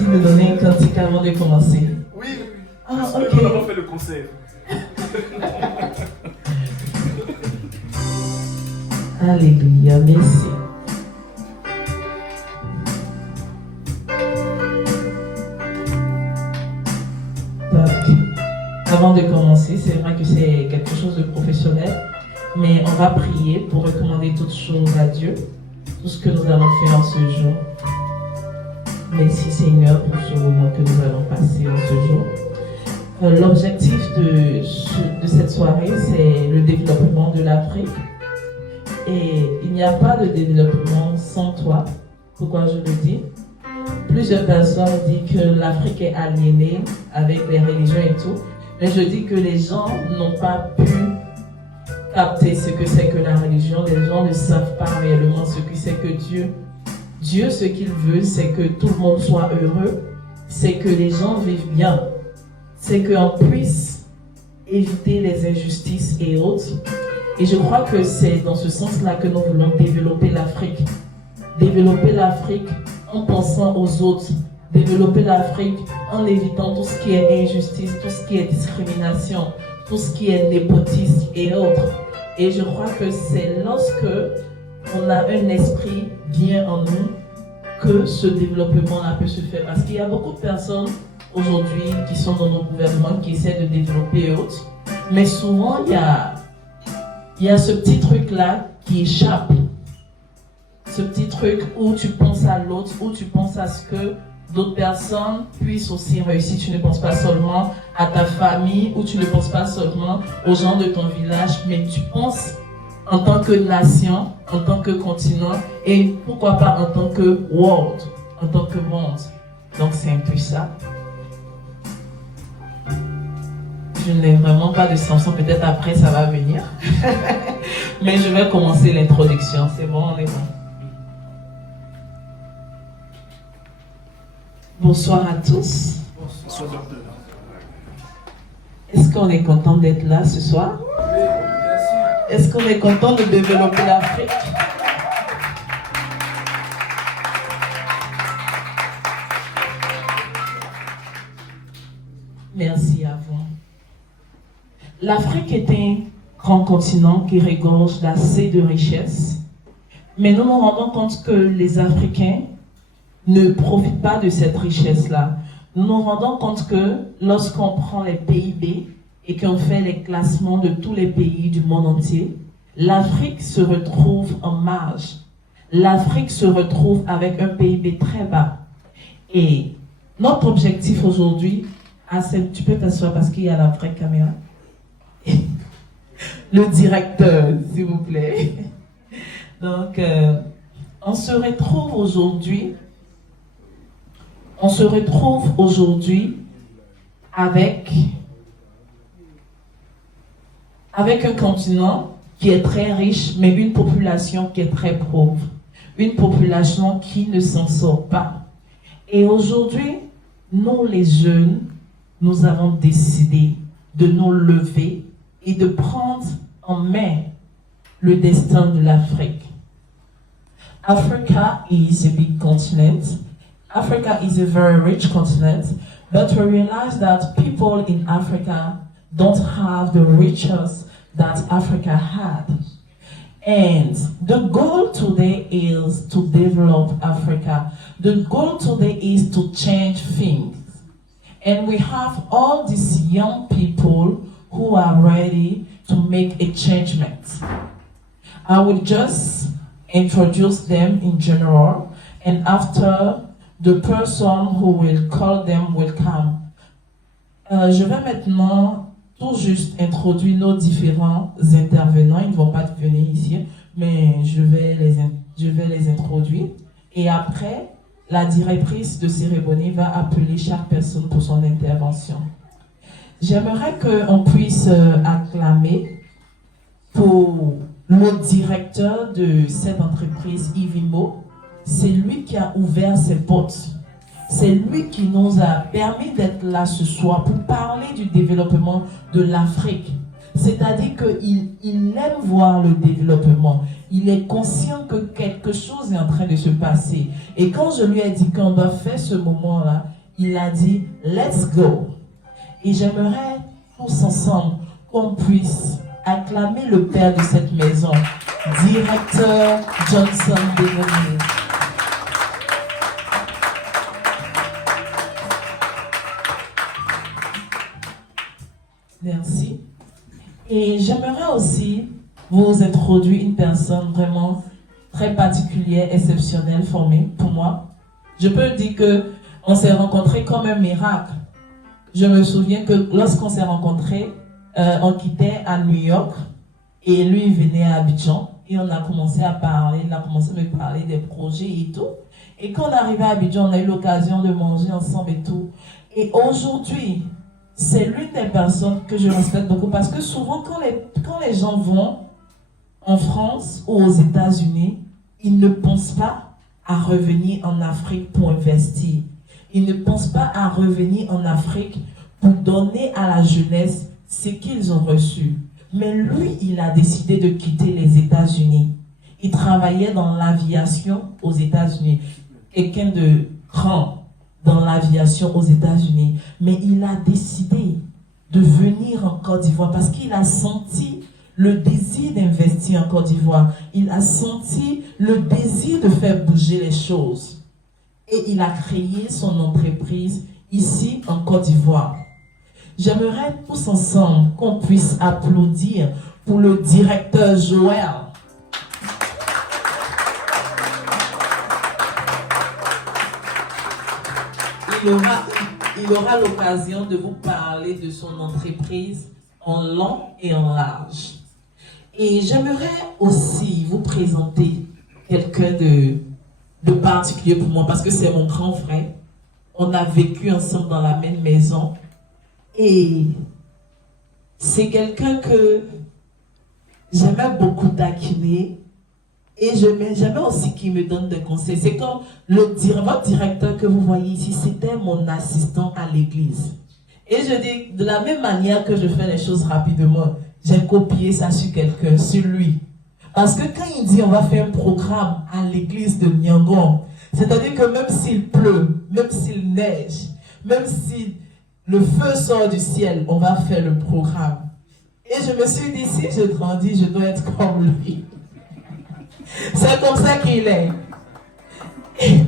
dit de donner un cantique avant de commencer. Oui, Ah, parce que nous avons fait le concert. Alléluia, merci. Donc, avant de commencer, c'est vrai que c'est quelque chose de professionnel, mais on va prier pour recommander toutes choses à Dieu, tout ce que nous allons faire en ce jour. Merci Seigneur pour ce moment que nous allons passer en ce jour. L'objectif de cette soirée, c'est le développement de l'Afrique. Et il n'y a pas de développement sans toi. Pourquoi je le dis? Plusieurs personnes disent que l'Afrique est aliénée avec les religions et tout. Mais je dis que les gens n'ont pas pu capter ce que c'est que la religion. Les gens ne savent pas réellement ce que c'est que Dieu. Dieu, ce qu'il veut, c'est que tout le monde soit heureux. C'est que les gens vivent bien. C'est qu'on puisse éviter les injustices et autres. Et je crois que c'est dans ce sens-là que nous voulons développer l'Afrique. Développer l'Afrique en pensant aux autres. Développer l'Afrique en évitant tout ce qui est injustice, tout ce qui est discrimination, tout ce qui est népotisme et autres. Et je crois que c'est lorsque on a un esprit bien en nous que ce développement-là peut se faire. Parce qu'il y a beaucoup de personnes aujourd'hui qui sont dans nos gouvernements qui essaient de développer et autres. Mais souvent, il y a ce petit truc-là qui échappe. Ce petit truc où tu penses à l'autre, où tu penses à ce que d'autres personnes puissent aussi réussir. Tu ne penses pas seulement à ta famille, ou tu ne penses pas seulement aux gens de ton village, mais tu penses en tant que nation, en tant que continent, et pourquoi pas en tant que world, en tant que monde. Donc c'est un peu ça. Je n'ai vraiment pas de Samson, peut-être après ça va venir. Mais je vais commencer l'introduction, c'est bon, on est bon. Bonsoir à tous. Bonsoir, docteur. Est-ce qu'on est content d'être là ce soir? Oui, bien sûr. Est-ce qu'on est content de développer l'Afrique? Merci à vous. L'Afrique est un grand continent qui regorge d'assez de richesses, mais nous nous rendons compte que les Africains ne profitent pas de cette richesse-là. Nous nous rendons compte que lorsqu'on prend les PIB et qu'on fait les classements de tous les pays du monde entier, l'Afrique se retrouve en marge. L'Afrique se retrouve avec un PIB très bas. Et notre objectif aujourd'hui, tu peux t'asseoir parce qu'il y a la vraie caméra. Le directeur, s'il vous plaît. Donc, on se retrouve aujourd'hui avec un continent qui est très riche, mais une population qui est très pauvre. Une population qui ne s'en sort pas. Et aujourd'hui, nous les jeunes, nous avons décidé de nous lever et de prendre en main le destin de l'Afrique. Africa is a big continent. Africa is a very rich continent, but we realize that people in Africa don't have the riches that Africa had. And the goal today is to develop Africa. The goal today is to change things. And we have all these young people who are ready to make a changement. I will just introduce them in general, and after the person who will call them will come. Je vais maintenant tout juste introduire nos différents intervenants. Ils ne vont pas venir ici, mais je vais les introduire. Et après, la directrice de cérémonie va appeler chaque personne pour son intervention. J'aimerais qu'on puisse acclamer pour le directeur de cette entreprise, Ivimo. C'est lui qui a ouvert ses portes. C'est lui qui nous a permis d'être là ce soir pour parler du développement de l'Afrique. C'est-à-dire qu'il aime voir le développement. il est conscient que quelque chose est en train de se passer. Et quand je lui ai dit qu'on doit faire ce moment-là, il a dit « Let's go ». Et j'aimerais tous ensemble qu'on puisse acclamer le père de cette maison, directeur Johnson Devenir. Merci. Et j'aimerais aussi vous introduire une personne vraiment très particulière, exceptionnelle, formée pour moi. Je peux dire que on s'est rencontrés comme un miracle. Je me souviens que lorsqu'on s'est rencontrés, on quittait à New York et lui il venait à Abidjan et on a commencé à parler, il a commencé à me parler des projets et tout. Et quand on est arrivé à Abidjan, on a eu l'occasion de manger ensemble et tout. Et aujourd'hui, c'est l'une des personnes que je respecte beaucoup parce que souvent quand les gens vont en France ou aux États-Unis, ils ne pensent pas à revenir en Afrique pour investir. Ils ne pensent pas à revenir en Afrique pour donner à la jeunesse ce qu'ils ont reçu. Mais lui, il a décidé de quitter les États-Unis. Il travaillait dans l'aviation aux États-Unis. Quelqu'un de grand dans l'aviation aux États-Unis. Mais il a décidé de venir en Côte d'Ivoire parce qu'il a senti le désir d'investir en Côte d'Ivoire. Il a senti le désir de faire bouger les choses. Et il a créé son entreprise ici en Côte d'Ivoire. J'aimerais tous ensemble qu'on puisse applaudir pour le directeur Joël. Il aura l'occasion de vous parler de son entreprise en long et en large. Et j'aimerais aussi vous présenter quelqu'un de particulier pour moi parce que c'est mon grand frère. On a vécu ensemble dans la même maison et c'est quelqu'un que j'aimais beaucoup taquiner et j'aimais aussi qu'il me donne des conseils. C'est comme votre directeur que vous voyez ici, c'était mon assistant à l'église. Et je dis, de la même manière que je fais les choses rapidement, j'ai copié ça sur quelqu'un, sur lui. Parce que quand il dit on va faire un programme à l'église de Nyangon, c'est-à-dire que même s'il pleut, même s'il neige, même si le feu sort du ciel, on va faire le programme. Et je me suis dit, si je grandis, je dois être comme lui. C'est comme ça qu'il est. Et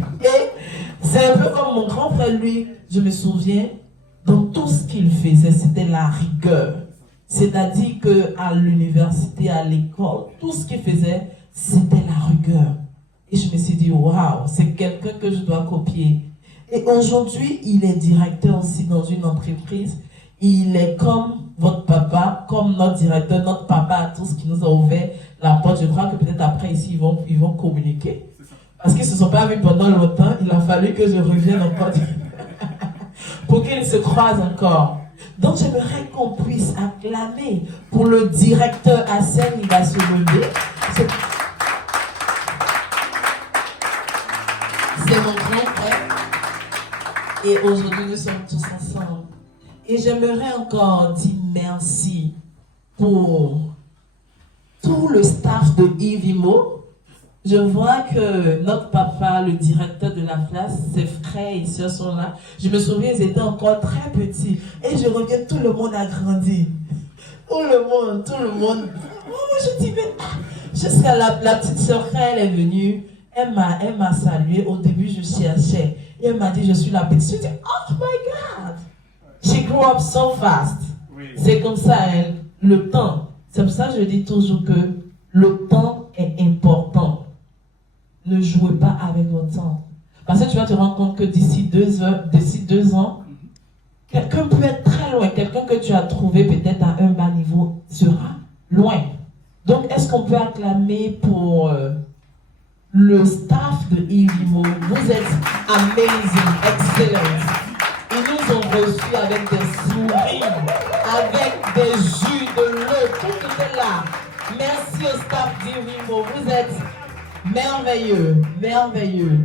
c'est un peu comme mon grand frère, lui, je me souviens, dans tout ce qu'il faisait, c'était la rigueur. C'est-à-dire qu'à l'université, à l'école, tout ce qu'il faisait, c'était la rigueur. Et je me suis dit, waouh, c'est quelqu'un que je dois copier. Et aujourd'hui, il est directeur aussi dans une entreprise. Il est comme votre papa, comme notre directeur, notre papa à tous qui nous a ouvert la porte. Je crois que peut-être après ici, ils vont communiquer. Parce qu'ils ne se sont pas vus pendant longtemps. Il a fallu que je revienne encore pour qu'ils se croisent encore. Donc j'aimerais qu'on puisse acclamer pour le directeur Hassen, il va se lever. C'est mon grand frère. Et aujourd'hui nous sommes tous ensemble. Et j'aimerais encore dire merci pour tout le staff de Ivimo. Je vois que notre papa, le directeur de la classe, ses frères et sœurs sont là. Je me souviens, ils étaient encore très petits. Et je reviens, tout le monde a grandi. Tout le monde. Oh, je dis, mais jusqu'à la petite sœur, quand elle est venue, elle m'a salué. Au début, je cherchais. Et elle m'a dit, je suis la petite. Je dis, oh my God! She grew up so fast. Oui. C'est comme ça, le temps. C'est pour ça que je dis toujours que le temps est important. Ne jouez pas avec votre temps. Parce que tu vas te rendre compte que d'ici 2 ans, quelqu'un peut être très loin. Quelqu'un que tu as trouvé peut-être à un bas niveau sera loin. Donc, est-ce qu'on peut acclamer pour le staff de Ivimo? Vous êtes amazing, excellent. Ils nous ont reçus avec des sourires, avec des jus de l'eau, tout était là. Merci au staff d'Ivimo, vous êtes merveilleux, merveilleux.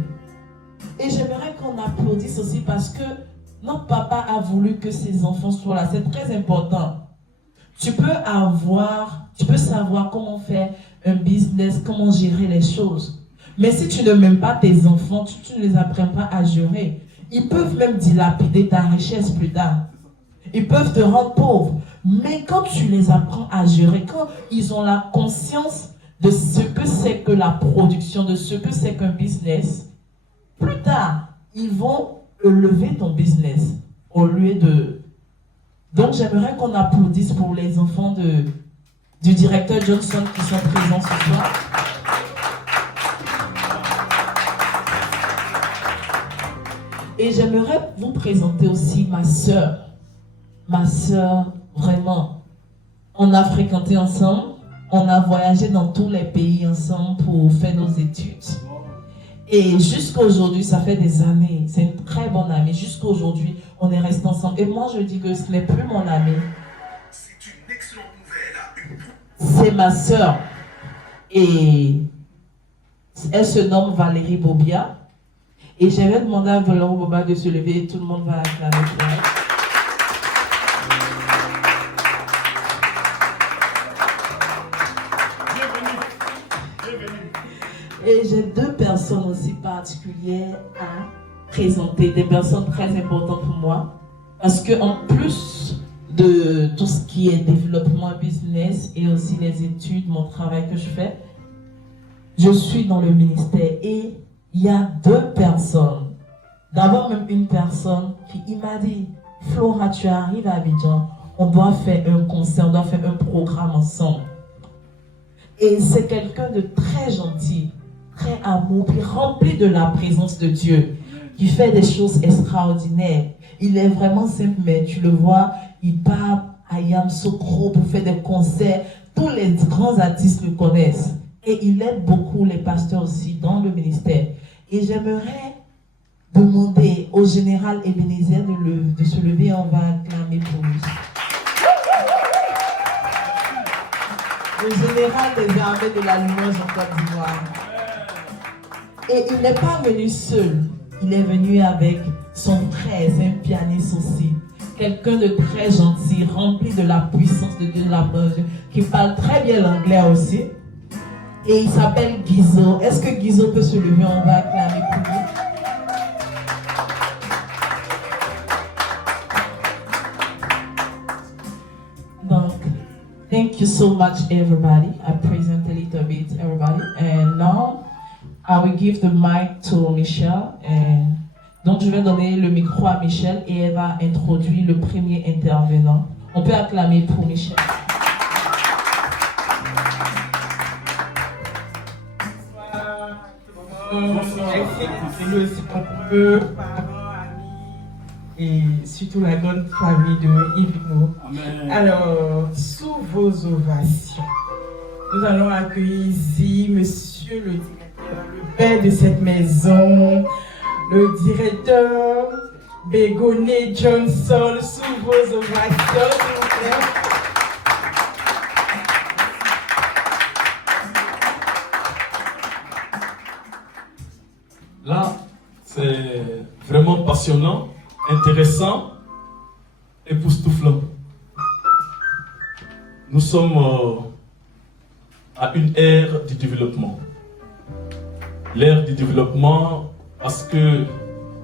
Et j'aimerais qu'on applaudisse aussi parce que notre papa a voulu que ses enfants soient là. C'est très important. Tu peux savoir comment faire un business, comment gérer les choses. Mais si tu ne m'aimes pas tes enfants, tu ne les apprends pas à gérer. Ils peuvent même dilapider ta richesse plus tard. Ils peuvent te rendre pauvre. Mais quand tu les apprends à gérer, quand ils ont la conscience de ce que c'est que la production, de ce que c'est qu'un business, plus tard, ils vont lever ton business au lieu de... Donc j'aimerais qu'on applaudisse pour les enfants du directeur Johnson qui sont présents ce soir. Et j'aimerais vous présenter aussi ma sœur. Ma sœur, vraiment. On a fréquenté ensemble. On a voyagé dans tous les pays ensemble pour faire nos études. Et jusqu'à aujourd'hui, ça fait des années. C'est une très bonne amie. Jusqu'à aujourd'hui, on est restés ensemble. Et moi, je dis que ce n'est plus mon amie. C'est une excellente nouvelle. C'est ma sœur. Et elle se nomme Valérie Bobia. Et j'avais demandé à Valérie Bobia de se lever et tout le monde va acclamer pour elle. Et j'ai deux personnes aussi particulières à présenter, des personnes très importantes pour moi. Parce qu'en plus de tout ce qui est développement business et aussi les études, mon travail que je fais, je suis dans le ministère et il y a deux personnes. D'abord même une personne qui m'a dit, Flora, tu arrives à Abidjan, on doit faire un concert, on doit faire un programme ensemble. Et c'est quelqu'un de très gentil, très amour, puis rempli de la présence de Dieu, qui fait des choses extraordinaires. Il est vraiment simple, mais tu le vois, il part à Yamoussoukro pour faire des concerts. Tous les grands artistes le connaissent. Et il aide beaucoup les pasteurs aussi dans le ministère. Et j'aimerais demander au général Ebenezer de se lever et on va acclamer pour lui. Le général des armées de la Louange en Côte d'Ivoire. Et il n'est pas venu seul. Il est venu avec son frère, c'est un pianiste aussi. Quelqu'un de très gentil, rempli de la puissance de Dieu, de la bonne Dieu, qui parle très bien l'anglais aussi. Et il s'appelle Guizo. Est-ce que Guizo peut se lever? On va acclamer pour lui. Donc, thank you so much, everybody. I present a little bit, everybody. And now, I will give the mic to Michelle. And donc, je vais donner le micro à Michelle et elle va introduire le premier intervenant. On peut acclamer pour Michelle. Merci aussi pour eux, parents, amis et surtout la grande famille de Yves. Alors, sous vos ovations, nous allons accueillir ici Monsieur le directeur, le père de cette maison, le directeur Bégoné Johnson, sous vos ovations, s'il vous plaît. Là, c'est vraiment passionnant, intéressant, époustouflant. Nous sommes à une ère du développement. L'ère du développement parce que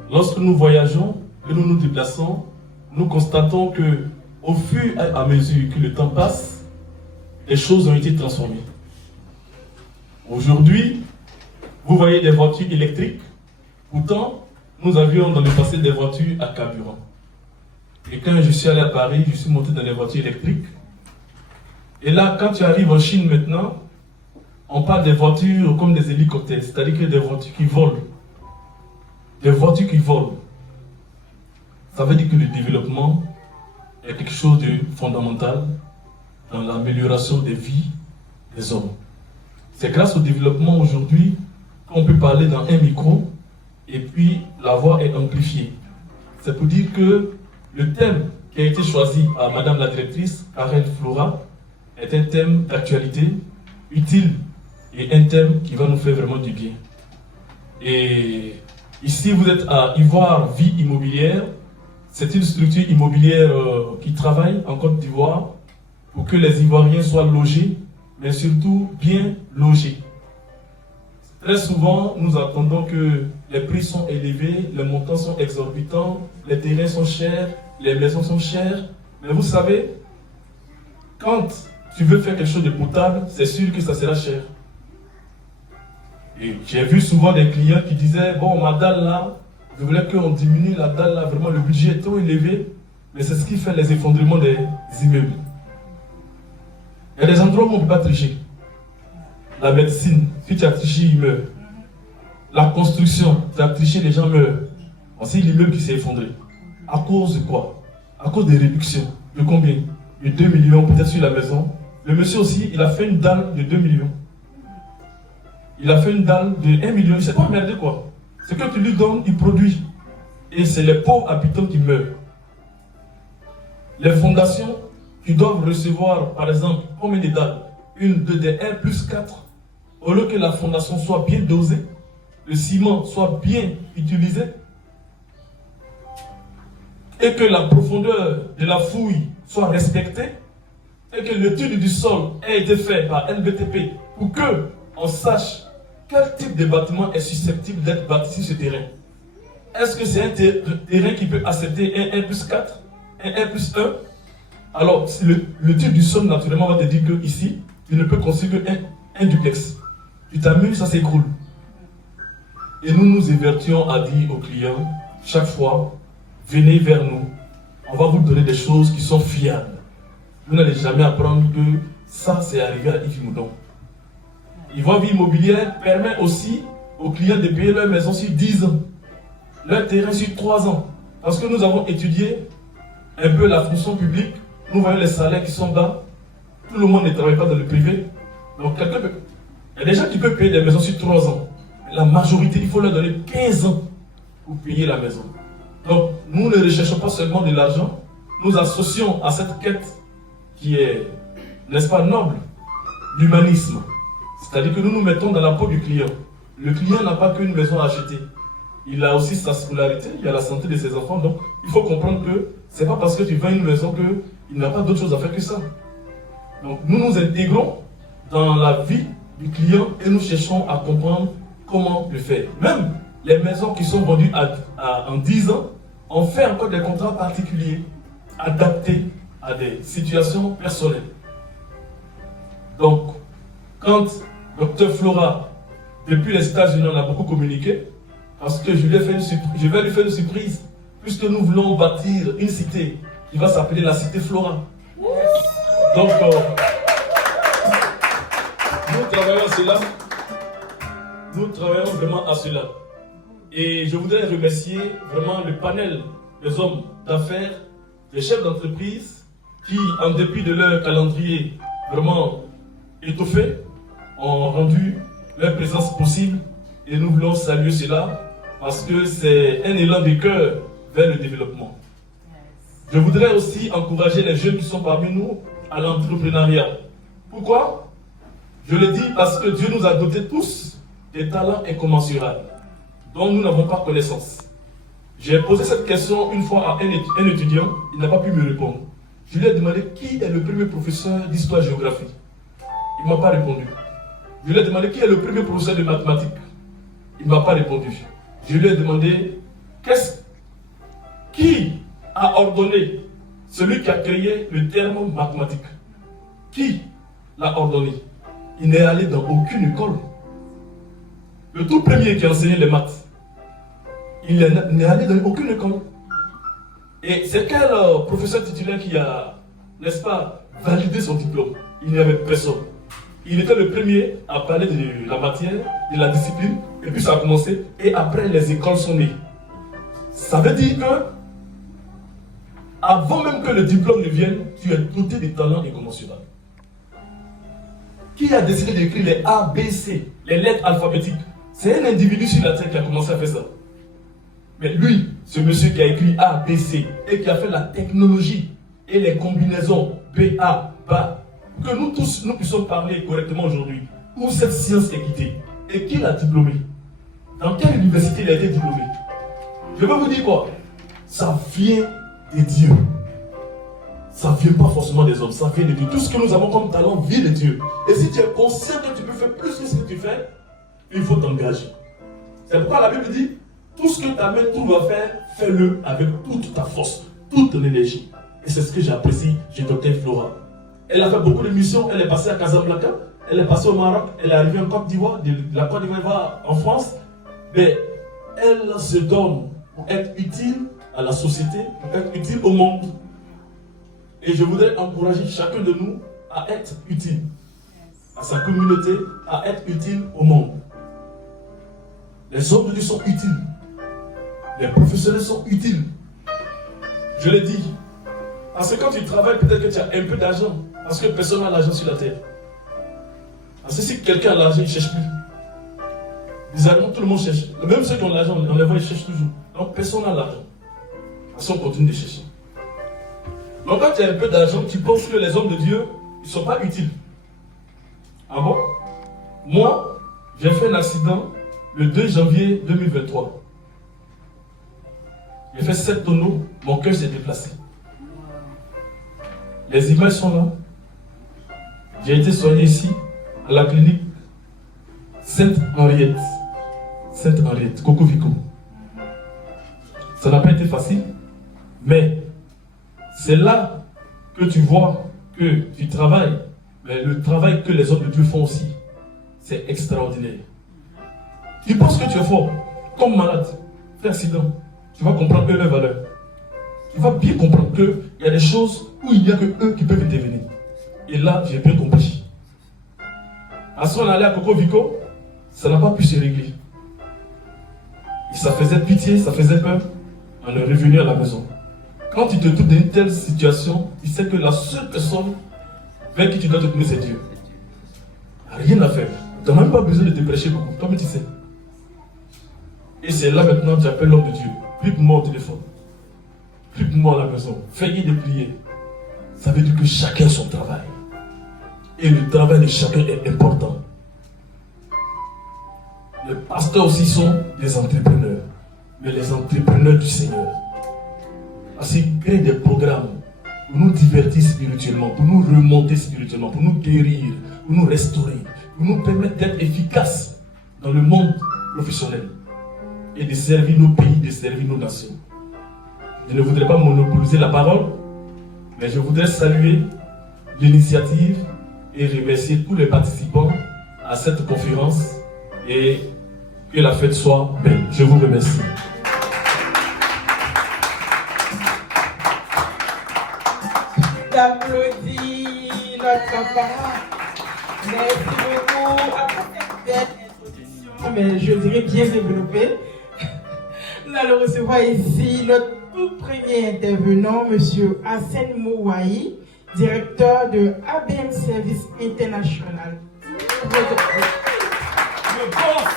lorsque nous voyageons et nous nous déplaçons, nous constatons que au fur et à mesure que le temps passe, les choses ont été transformées. Aujourd'hui, vous voyez des voitures électriques. Pourtant, nous avions dans le passé des voitures à carburant. Et quand je suis allé à Paris, je suis monté dans les voitures électriques. Et là, quand tu arrives en Chine maintenant, on parle des voitures comme des hélicoptères, c'est-à-dire que des voitures qui volent. Des voitures qui volent. Ça veut dire que le développement est quelque chose de fondamental dans l'amélioration des vies des hommes. C'est grâce au développement aujourd'hui qu'on peut parler dans un micro et puis la voix est amplifiée. C'est pour dire que le thème qui a été choisi par Madame la directrice, Karen Flora, est un thème d'actualité, utile et un thème qui va nous faire vraiment du bien. Et ici, vous êtes à Ivoire Vie Immobilière. C'est une structure immobilière qui travaille en Côte d'Ivoire pour que les Ivoiriens soient logés, mais surtout bien loger. Très souvent, nous attendons que les prix sont élevés, les montants sont exorbitants, les terrains sont chers, les maisons sont chères. Mais vous savez, quand tu veux faire quelque chose de potable, c'est sûr que ça sera cher. Et j'ai vu souvent des clients qui disaient, bon, ma dalle là, je voulais qu'on diminue la dalle là, vraiment le budget est trop élevé, mais c'est ce qui fait les effondrements des immeubles. Il y a des endroits où on ne peut pas tricher. La médecine, si tu as triché, il meurt. La construction, tu as triché, les gens meurent. Voici l'immeuble qui s'est effondré. À cause de quoi? À cause des réductions. De combien? De 2 millions, peut-être sur la maison. Le monsieur aussi, il a fait une dalle de 2 millions. Il a fait une dalle de 1 million. Il ne s'est pas emmerdé quoi. Ce que tu lui donnes, il produit. Et c'est les pauvres habitants qui meurent. Les fondations qui doivent recevoir, par exemple, combien de dalles? Une, deux, des 1 plus 4. Au lieu que la fondation soit bien dosée, le ciment soit bien utilisé, et que la profondeur de la fouille soit respectée, et que l'étude du sol ait été faite par LBTP pour que on sache quel type de bâtiment est susceptible d'être bâti sur ce terrain. Est-ce que c'est un terrain qui peut accepter un 1 plus 4, un 1 plus 1? Alors, l'étude du sol, naturellement, va te dire que ici, tu ne peux construire qu'un duplex. Tu t'amuses, ça s'écroule. Et nous nous évertions à dire aux clients, chaque fois, venez vers nous. On va vous donner des choses qui sont fiables. Vous n'allez jamais apprendre que ça, c'est arrivé à Yves Moudon. Yvan Vie Immobilière permet aussi aux clients de payer leur maison sur 10 ans, leur terrain sur 3 ans. Parce que nous avons étudié un peu la fonction publique, nous voyons les salaires qui sont bas, tout le monde ne travaille pas dans le privé. Donc quelqu'un peut... Il y a des gens qui peuvent payer des maisons sur 3 ans. La majorité, il faut leur donner 15 ans pour payer la maison. Donc nous ne recherchons pas seulement de l'argent, nous associons à cette quête qui est, n'est-ce pas, noble, l'humanisme. C'est-à-dire que nous nous mettons dans la peau du client. Le client n'a pas qu'une maison à acheter. Il a aussi sa scolarité, il y a la santé de ses enfants. Donc, il faut comprendre que ce n'est pas parce que tu vends une maison qu'il n'a pas d'autre chose à faire que ça. Donc, nous nous intégrons dans la vie du client et nous cherchons à comprendre comment le faire. Même les maisons qui sont vendues en 10 ans, on fait encore des contrats particuliers adaptés à des situations personnelles. Donc, quand Dr Flora, depuis les États-Unis, on a beaucoup communiqué, parce que je vais lui faire une surprise, puisque nous voulons bâtir une cité qui va s'appeler la cité Flora. Donc, nous travaillons à cela. Nous travaillons vraiment à cela. Et je voudrais remercier vraiment le panel des hommes d'affaires, des chefs d'entreprise, qui, en dépit de leur calendrier vraiment étoffé, ont rendu leur présence possible. Et nous voulons saluer cela parce que c'est un élan de cœur vers le développement. Je voudrais aussi encourager les jeunes qui sont parmi nous à l'entrepreneuriat. Pourquoi? Je le dis parce que Dieu nous a dotés tous des talents incommensurables dont nous n'avons pas connaissance. J'ai posé cette question une fois à un étudiant, il n'a pas pu me répondre. Je lui ai demandé qui est le premier professeur d'histoire-géographie. Il ne m'a pas répondu. Je lui ai demandé qui est le premier professeur de mathématiques. Il ne m'a pas répondu. Je lui ai demandé qui a ordonné celui qui a créé le terme mathématique. Qui l'a ordonné? Il n'est allé dans aucune école. Le tout premier qui a enseigné les maths, il n'est allé dans aucune école. Et c'est quel professeur titulaire qui a, n'est-ce pas, validé son diplôme? Il n'y avait personne. Il était le premier à parler de la matière, de la discipline, et puis ça a commencé, et après les écoles sont nées. Ça veut dire que, avant même que le diplôme ne vienne, tu es doté de talents incommensurables. Qui a décidé d'écrire les A, B, C, les lettres alphabétiques? C'est un individu sur la terre qui a commencé à faire ça. Mais lui, ce monsieur qui a écrit A, B, C, et qui a fait la technologie et les combinaisons B, A, BA, que nous tous, nous puissions parler correctement aujourd'hui, où cette science est quittée, et qui l'a diplômé? Dans quelle université il a été diplômé? Je vais vous dire quoi? Ça vient de Dieu. ça ne vient pas forcément des hommes, ça vient de Dieu. Tout ce que nous avons comme talent vient de Dieu. Et si tu es conscient que tu peux faire plus que ce que tu fais, il faut t'engager. C'est pourquoi la Bible dit, tout ce que ta main trouve à faire, fais-le avec toute ta force, toute ton énergie. Et c'est ce que j'apprécie chez Dr Flora. Elle a fait beaucoup de missions, elle est passée à Casablanca, elle est passée au Maroc, elle est arrivée en Côte d'Ivoire, de la Côte d'Ivoire en France. Mais elle se donne pour être utile à la société, pour être utile au monde. Et je voudrais encourager chacun de nous à être utile à sa communauté, à être utile au monde. Les hommes de Dieu sont utiles. Les professionnels sont utiles. Je l'ai dit. Parce que quand tu travailles, peut-être que tu as un peu d'argent. Parce que personne n'a l'argent sur la terre. Parce que si quelqu'un a l'argent, il ne cherche plus. Bizarrement, tout le monde cherche. Même ceux qui ont l'argent, on les voit, ils cherchent toujours. Donc personne n'a l'argent. Parce qu'on continue de chercher. Donc quand tu as un peu d'argent, tu penses que les hommes de Dieu, ils ne sont pas utiles. Ah bon? Moi, j'ai fait un accident le 2 janvier 2023. J'ai fait 7 tonneaux, mon cœur s'est déplacé. Les images sont là. J'ai été soigné ici, à la clinique Sainte-Henriette. Sainte-Henriette, Coco Vico. Ça n'a pas été facile, mais c'est là que tu vois que tu travailles. Mais le travail que les hommes de Dieu font aussi, c'est extraordinaire. Tu penses que tu es fort, comme malade, fais accident, tu vas comprendre leur valeur. Tu vas bien comprendre qu'il y a des choses où il n'y a que eux qui peuvent intervenir. Et là, j'ai bien compris. À ce moment, on allait à Coco Vico, ça n'a pas pu se régler. Et ça faisait pitié, ça faisait peur. On est revenu à la maison. Quand tu te trouves dans une telle situation, tu sais que la seule personne vers qui tu dois te tourner, c'est Dieu. Rien à faire. Tu n'as même pas besoin de te prêcher beaucoup. Toi-même, tu sais. Et c'est là maintenant que tu appelles l'homme de Dieu. Prie pour moi au téléphone. Prie pour moi à la maison. Faites de prier. Ça veut dire que chacun a son travail. Et le travail de chacun est important. Les pasteurs aussi sont des entrepreneurs. Mais les entrepreneurs du Seigneur. Parce qu'ils créent des programmes pour nous divertir spirituellement, pour nous remonter spirituellement, pour nous guérir, pour nous restaurer, pour nous permettre d'être efficaces dans le monde professionnel et de servir nos pays, de servir nos nations. Je ne voudrais pas monopoliser la parole, mais je voudrais saluer l'initiative et remercier tous les participants à cette conférence et que la fête soit belle. Je vous remercie. D'applaudir notre parent. Merci beaucoup. Après cette belle introduction, mais je dirais bien développée, nous allons recevoir ici notre tout premier intervenant, M. Hassan Mouaï, directeur de ABM Service International. Le boss.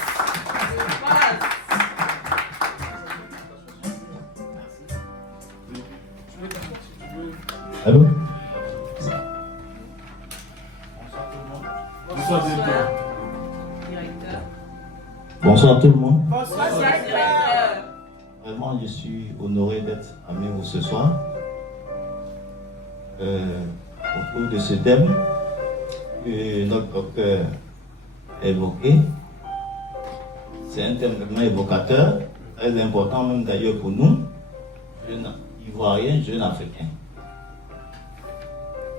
Allô? Bonsoir, directeur. Bonsoir tout le monde. Bonsoir, directeur. Vraiment, je suis honoré d'être avec vous ce soir autour de ce thème que notre docteur a évoqué. C'est un thème vraiment évocateur, très important même d'ailleurs pour nous, jeunes Ivoiriens, jeunes Africains.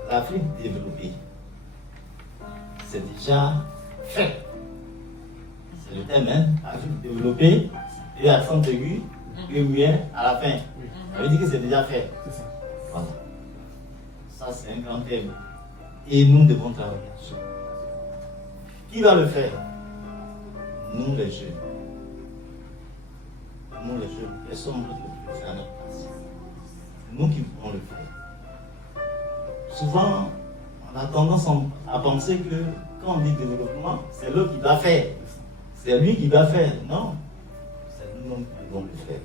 L'Afrique développée, c'est déjà fait. C'est le thème, hein? L'Afrique développée, et accent aigu, et muet à la fin. Ça veut dire que c'est déjà fait. Voilà. Ça, c'est un grand thème. Et nous devons travailler là-dessus. Qui va le faire? Nous, les jeunes. Nous, les jeunes. Personne d'autre ne peut le faire à notre place. C'est nous qui pouvons le faire. Souvent, on a tendance à penser que quand on dit développement, c'est l'autre qui doit faire. C'est lui qui doit faire. Non. C'est nous qui devons le faire.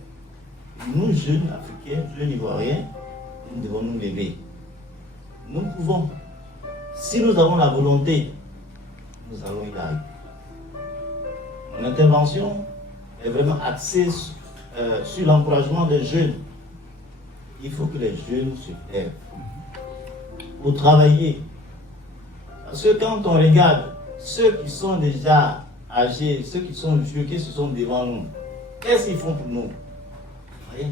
Nous, jeunes Africains, jeunes Ivoiriens, nous devons nous lever. Nous pouvons. Si nous avons la volonté, nous allons y arriver. Mon intervention est vraiment axée sur l'encouragement des jeunes. Il faut que les jeunes se lèvent. pour travailler. Parce que quand on regarde ceux qui sont déjà âgés, ceux qui sont vieux, qui se sont devant nous, qu'est-ce qu'ils font pour nous? Rien.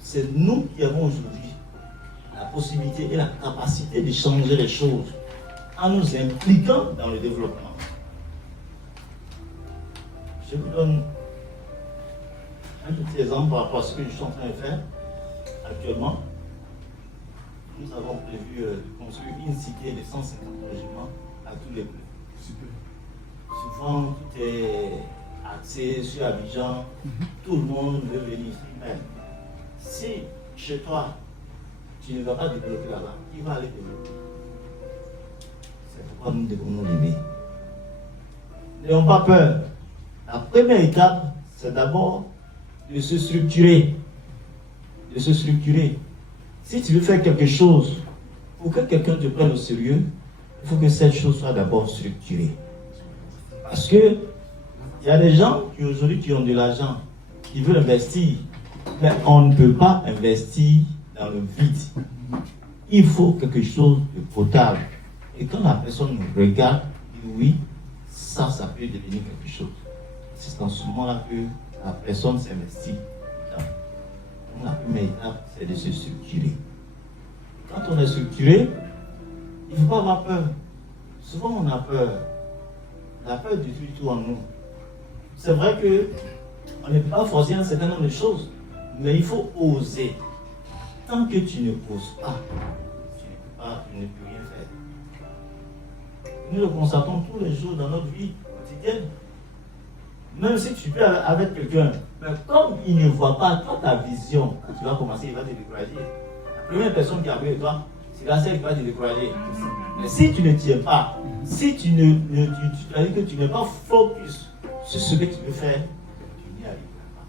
C'est nous qui avons aujourd'hui la possibilité et la capacité de changer les choses en nous impliquant dans le développement. Je vous donne un petit exemple par rapport à ce que je suis en train de faire actuellement. Nous avons prévu de construire une cité de 150 logements à tous les bleus. Souvent, tout est axé sur Abidjan. Tout le monde veut venir ici. Mais si chez toi, tu ne vas pas développer là-bas, qui va aller développer? C'est pourquoi nous devons nous lever. N'ayons pas peur. La première étape, c'est d'abord de se structurer. De se structurer. Si tu veux faire quelque chose, pour que quelqu'un te prenne au sérieux, il faut que cette chose soit d'abord structurée. Parce que il y a des gens qui aujourd'hui qui ont de l'argent, qui veulent investir, mais on ne peut pas investir dans le vide. Il faut quelque chose de potable. Et quand la personne nous regarde, dit oui, ça peut devenir quelque chose. C'est en ce moment-là que la personne s'investit. La première étape, c'est de se structurer. Quand on est structuré, il ne faut pas avoir peur. Souvent, on a peur. La peur détruit tout en nous. C'est vrai qu'on ne peut pas forcer un certain nombre de choses, mais il faut oser. Tant que tu ne oses pas, tu ne peux rien faire. Nous le constatons tous les jours dans notre vie quotidienne. Même si tu peux avec quelqu'un, mais comme il ne voit pas toi ta vision, quand tu vas commencer, il va te décourager. La première personne qui a appris de toi, c'est la celle qui va te décourager. Mais si tu ne tiens pas, si tu n'es pas focus sur ce que tu veux faire, tu n'y arriveras pas.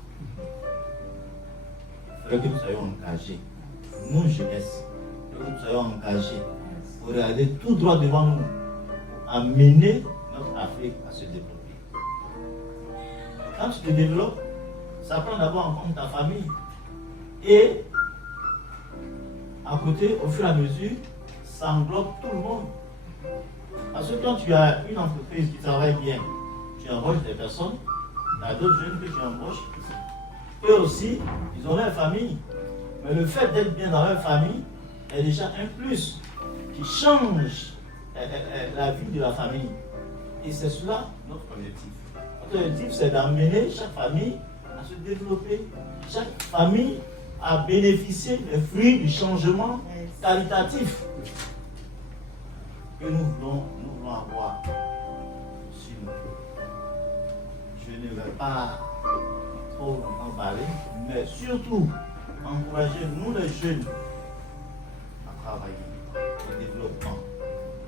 Il faudrait que nous soyons engagés. Nous, jeunesse, il faut que nous soyons engagés pour regarder tout droit devant nous, pour amener notre Afrique à se développer. Quand tu te développes, ça prend d'abord en compte ta famille. Et à côté, au fur et à mesure, ça englobe tout le monde. Parce que quand tu as une entreprise qui travaille bien, tu embauches des personnes, il y a d'autres jeunes que tu embauches. Eux aussi, ils ont leur famille. Mais le fait d'être bien dans leur famille est déjà un plus qui change la vie de la famille. Et c'est cela notre objectif. Notre objectif, c'est d'amener chaque famille à se développer, chaque famille à bénéficier des fruits du changement qualitatif que nous voulons avoir sur nous. Je ne vais pas trop longtemps parler, mais surtout encourager nous les jeunes à travailler au développement.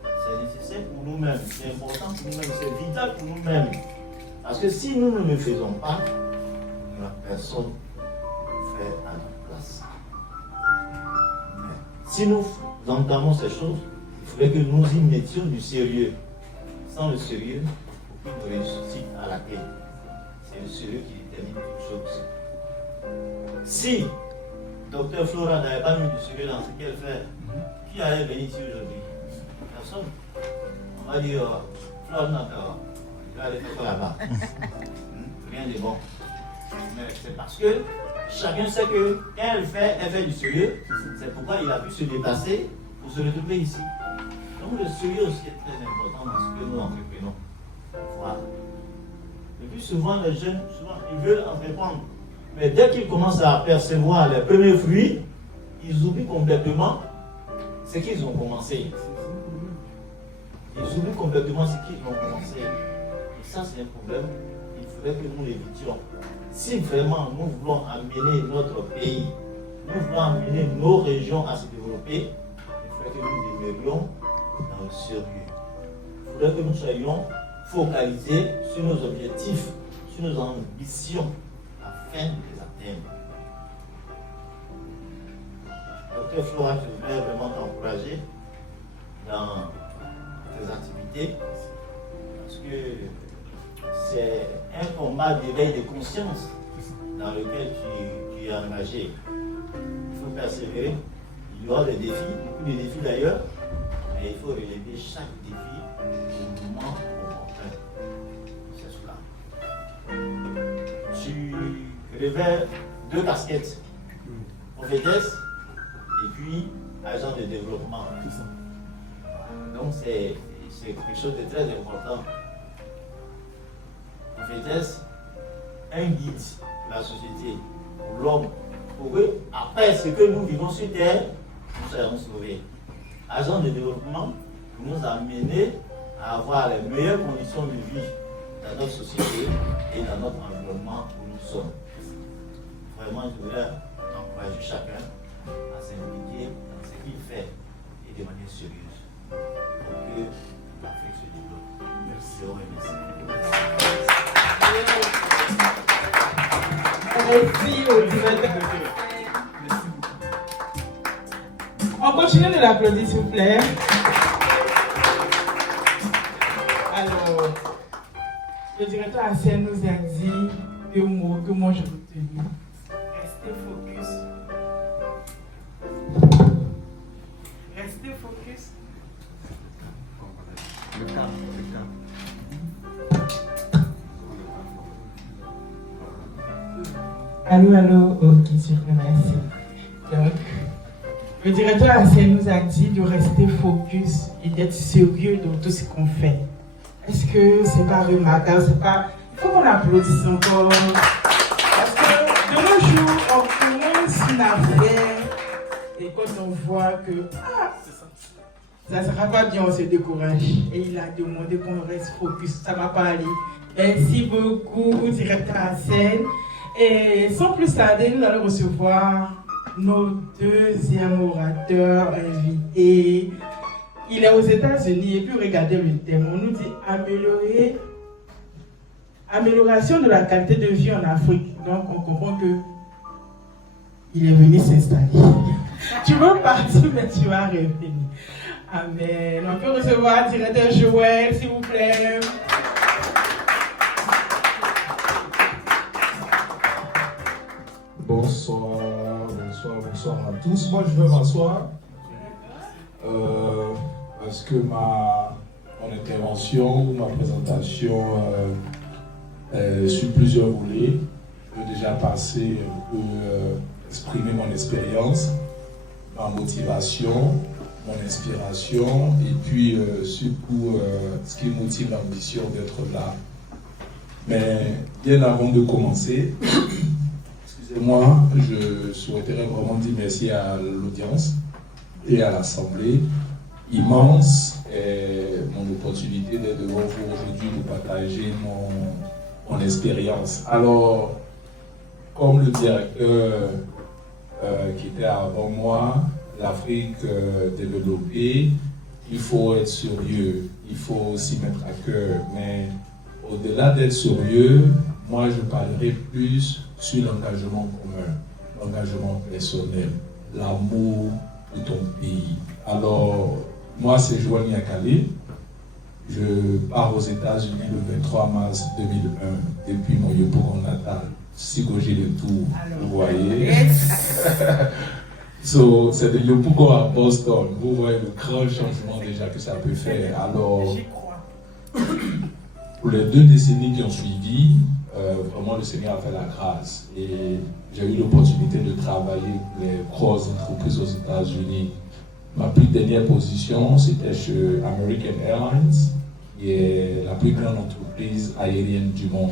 C'est nécessaire pour nous-mêmes, c'est important pour nous-mêmes, c'est vital pour nous-mêmes. Parce que si nous ne le faisons pas, la personne fait à notre place. Mais si nous entamons ces choses, il faudrait que nous y mettions du sérieux. Sans le sérieux, aucune réussite à la tête. C'est le sérieux qui détermine toutes choses. Si Dr Flora n'avait pas mis du sérieux dans ce qu'elle fait, qui allait venir ici aujourd'hui? Personne. On va dire, Flora n'a pas. Il va aller faire là-bas. Rien de bon. Mais c'est parce que chacun sait que quand elle fait du sérieux. C'est pourquoi il a pu se déplacer pour se retrouver ici. Donc le sérieux aussi est très important dans ce que nous entreprenons. Voilà. Le plus souvent, les jeunes, ils veulent entreprendre. Mais dès qu'ils commencent à percevoir les premiers fruits, ils oublient complètement ce qu'ils ont commencé. Ils oublient complètement ce qu'ils ont commencé. Et ça, c'est un problème. Il faudrait que nous l'évitions. Si vraiment nous voulons amener notre pays, nous voulons amener nos régions à se développer, il faudrait que nous demeurions dans le sérieux. Il faudrait que nous soyons focalisés sur nos objectifs, sur nos ambitions, afin de les atteindre. Dr Flora, je voudrais vraiment t'encourager dans tes activités, parce que c'est un combat d'éveil de conscience dans lequel tu es engagé. Il faut persévérer, Il y aura des défis, beaucoup de défis d'ailleurs, mais il faut relever chaque défi au moment opportun. C'est cela. Tu revêts 2 casquettes, prophétesse et puis agent de développement. Donc c'est quelque chose de très important. Prophétesse, un guide pour la société, pour l'homme, pour eux, après ce que nous vivons sur terre, nous serons sauvés. Agent de développement pour nous amener à avoir les meilleures conditions de vie dans notre société et dans notre environnement où nous sommes. Vraiment, je voudrais encourager chacun à s'impliquer dans ce qu'il fait et de manière sérieuse pour que l'Afrique se développe. Merci. Merci au directeur. On continue de l'applaudir, s'il vous plaît. Alors, le directeur ACN nous a dit 2 mots que moi je retenais. Restez focus. Restez focus. Le temps. Allô, ok, super, merci. Donc, le directeur ACN nous a dit de rester focus et d'être sérieux dans tout ce qu'on fait. Est-ce que c'est pas remarquable? C'est pas... Il faut qu'on applaudisse encore. Parce que de nos jours, on commence une affaire et quand on voit que ça ne sera pas bien, on se décourage. Et il a demandé qu'on reste focus. Ça m'a pas allé. Merci beaucoup, directeur ACN. Et sans plus tarder, nous allons recevoir notre 2e orateur invité. Il est aux États-Unis et puis regardez le thème. On nous dit amélioration de la qualité de vie en Afrique. Donc on comprend que il est venu s'installer. Tu veux partir, mais tu vas revenir. Amen. On peut recevoir le directeur Joël, s'il vous plaît. Bonsoir à tous. Moi, je vais m'asseoir parce que mon intervention ou ma présentation sur plusieurs volets. Je veux déjà passer un peu, exprimer mon expérience, ma motivation, mon inspiration et puis surtout ce qui motive l'ambition d'être là. Mais bien avant de commencer, moi, je souhaiterais vraiment dire merci à l'audience et à l'Assemblée. Immense mon opportunité d'être devant vous aujourd'hui pour partager mon expérience. Alors, comme le directeur qui était avant moi, l'Afrique développée, il faut être sérieux, il faut s'y mettre à cœur. Mais au-delà d'être sérieux, moi je parlerai plus sur l'engagement commun, l'engagement personnel, l'amour de ton pays. Alors, moi c'est Joël Niakale, je pars aux États-Unis le 23 mars 2001, depuis mon Yopougon natal, Sigoji le Tour, vous voyez. So, c'est de Yopougon à Boston, vous voyez le grand changement déjà que ça peut faire. Alors, pour les 2 décennies qui ont suivi, vraiment le Seigneur a fait la grâce et j'ai eu l'opportunité de travailler pour les grosses entreprises aux États-Unis. Ma plus dernière position, c'était chez American Airlines, qui est la plus grande entreprise aérienne du monde.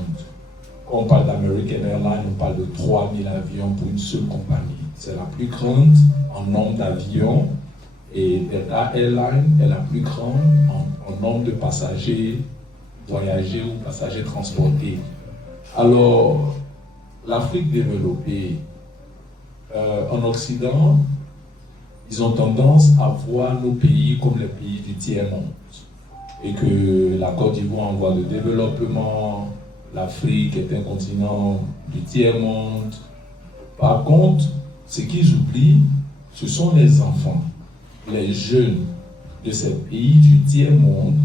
Quand on parle d'American Airlines, on parle de 3000 avions pour une seule compagnie. C'est la plus grande en nombre d'avions et Delta Airlines est la plus grande en nombre de passagers voyagés ou passagers transportés. Alors, l'Afrique développée, en Occident, ils ont tendance à voir nos pays comme les pays du tiers-monde. Et que la Côte d'Ivoire en voie de développement, l'Afrique est un continent du tiers-monde. Par contre, ce qu'ils oublient, ce sont les enfants, les jeunes de ces pays du tiers-monde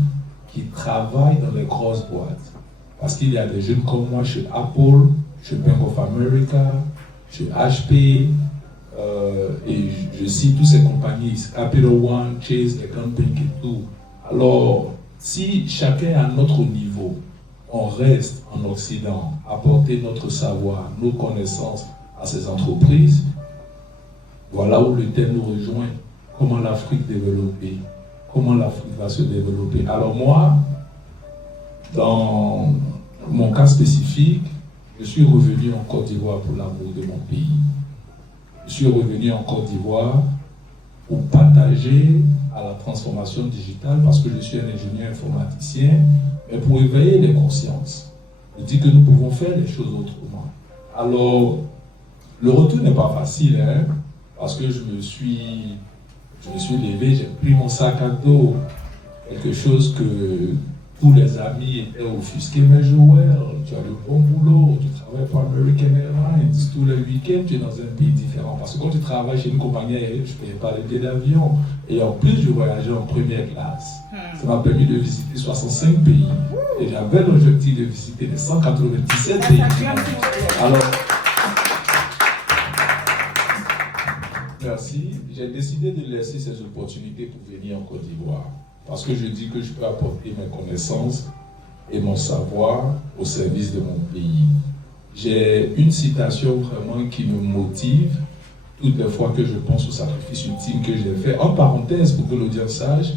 qui travaillent dans les grosses boîtes. Parce qu'il y a des jeunes comme moi chez Apple, chez Bank of America, chez HP, et je cite toutes ces compagnies, Capital One, Chase, The Bank et tout. Alors, si chacun à notre niveau, on reste en Occident, apporter notre savoir, nos connaissances à ces entreprises, voilà où le thème nous rejoint. Comment l'Afrique développer? Comment l'Afrique va se développer? Alors moi, dans mon cas spécifique, je suis revenu en Côte d'Ivoire pour l'amour de mon pays. Je suis revenu en Côte d'Ivoire pour partager à la transformation digitale parce que je suis un ingénieur informaticien, mais pour éveiller les consciences. Je dis que nous pouvons faire les choses autrement. Alors, le retour n'est pas facile, hein, parce que je me suis levé, j'ai pris mon sac à dos, quelque chose que tous les amis étaient offusqués, mais Joël, tu as le bon boulot, tu travailles pour American Airlines, tous les week-ends tu es dans un pays différent. Parce que quand tu travailles chez une compagnie aérienne, je ne payais pas les billets d'avion. Et en plus, je voyageais en première classe. Ça m'a permis de visiter 65 pays. Et j'avais l'objectif de visiter les 197 pays. Alors, merci. J'ai décidé de laisser ces opportunités pour venir en Côte d'Ivoire. Parce que je dis que je peux apporter mes connaissances et mon savoir au service de mon pays. J'ai une citation vraiment qui me motive toutes les fois que je pense au sacrifice ultime que j'ai fait. En parenthèse, pour que l'audience sache,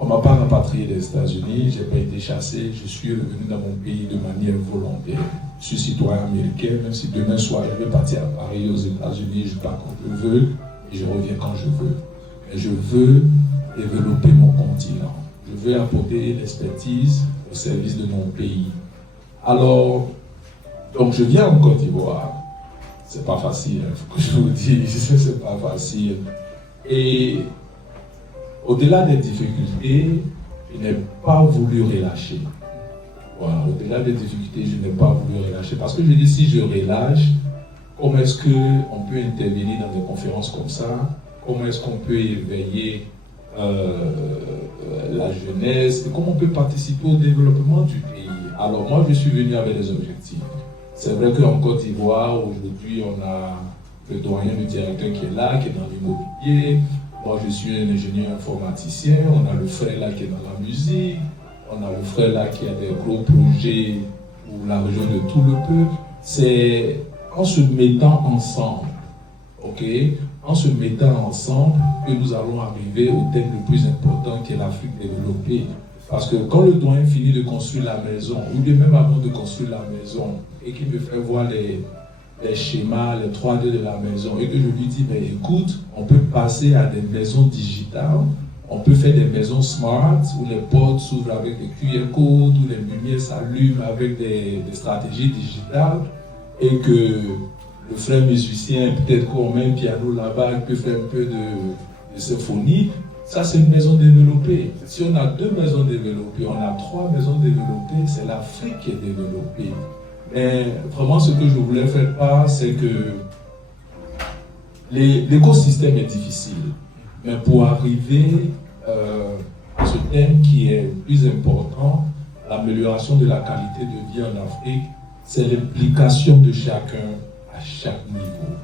on ne m'a pas rapatrié des États-Unis, je n'ai pas été chassé, je suis revenu dans mon pays de manière volontaire. Je suis citoyen américain, même si demain soir je vais partir à Paris, aux États-Unis, je pars quand je veux et je reviens quand je veux. Mais je veux développer mon continent. Je veux apporter l'expertise au service de mon pays. Alors, donc je viens en Côte d'Ivoire. C'est pas facile, il faut que je vous dise, c'est pas facile. Et au-delà des difficultés, je n'ai pas voulu relâcher. Voilà, au-delà des difficultés, je n'ai pas voulu relâcher. Parce que je dis, si je relâche, comment est-ce qu'on peut intervenir dans des conférences comme ça? Comment est-ce qu'on peut éveiller la jeunesse? Et comment on peut participer au développement du pays? Alors moi, je suis venu avec des objectifs. C'est vrai qu'en Côte d'Ivoire, aujourd'hui, on a le doyen, le directeur qui est là, qui est dans l'immobilier. Moi, je suis un ingénieur informaticien. On a le frère là qui est dans la musique. On a le frère là qui a des gros projets pour la région de tout le peuple. C'est en se mettant ensemble, ok, en se mettant ensemble que nous allons arriver au thème le plus important qui est l'Afrique développée. Parce que quand le doyen finit de construire la maison, ou bien même avant de construire la maison, et qu'il me fait voir les schémas, les 3D de la maison, et que je lui dis, mais écoute, on peut passer à des maisons digitales, on peut faire des maisons smart, où les portes s'ouvrent avec des QR codes, où les lumières s'allument avec des stratégies digitales, et que le frère musicien, peut-être qu'on met un piano là-bas, il peut faire un peu de symphonie. Ça, c'est une maison développée. Si on a 2 maisons développées, on a 3 maisons développées, c'est l'Afrique qui est développée. Mais vraiment, ce que je voulais faire part, c'est que l'écosystème est difficile. Mais pour arriver à ce thème qui est le plus important, l'amélioration de la qualité de vie en Afrique, c'est l'implication de chacun à chaque niveau.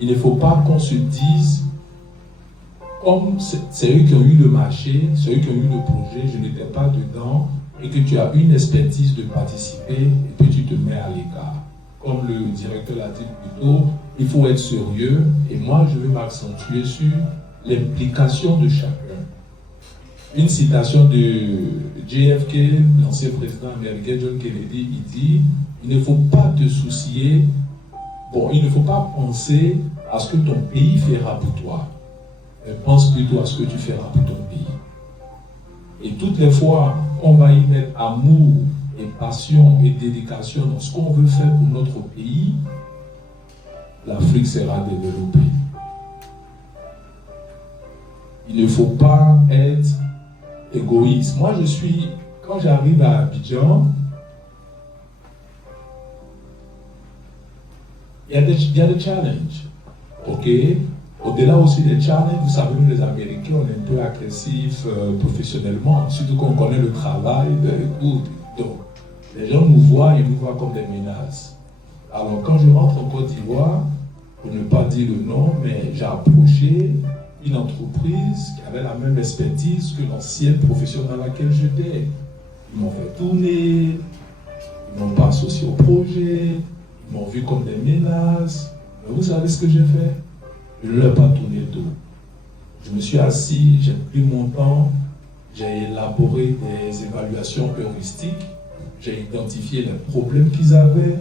Il ne faut pas qu'on se dise, comme c'est eux qui ont eu le marché, c'est eux qui ont eu le projet, je n'étais pas dedans, et que tu as une expertise de participer, et puis tu te mets à l'écart. Comme le directeur l'a dit plus tôt, il faut être sérieux, et moi je vais m'accentuer sur l'implication de chacun. Une citation de JFK, l'ancien président américain John Kennedy, il dit, il ne faut pas te soucier, il ne faut pas penser à ce que ton pays fera pour toi. Pense plutôt à ce que tu feras pour ton pays. Et toutes les fois qu'on va y mettre amour et passion et dédication dans ce qu'on veut faire pour notre pays, l'Afrique sera développée. Il ne faut pas être égoïste. Moi, quand j'arrive à Abidjan, il y a des challenges, ok? Au-delà aussi des challenges, vous savez, nous les Américains, on est un peu agressifs professionnellement, surtout qu'on connaît le travail. Donc, les gens nous voient, ils nous voient comme des menaces. Alors, quand je rentre en Côte d'Ivoire, pour ne pas dire le nom, mais j'ai approché une entreprise qui avait la même expertise que l'ancienne profession dans laquelle j'étais. Ils m'ont fait tourner, ils m'ont pas associé au projet, ils m'ont vu comme des menaces. Mais vous savez ce que j'ai fait? Je ne leur ai pas tourné le dos. Je me suis assis, j'ai pris mon temps, j'ai élaboré des évaluations heuristiques, j'ai identifié les problèmes qu'ils avaient,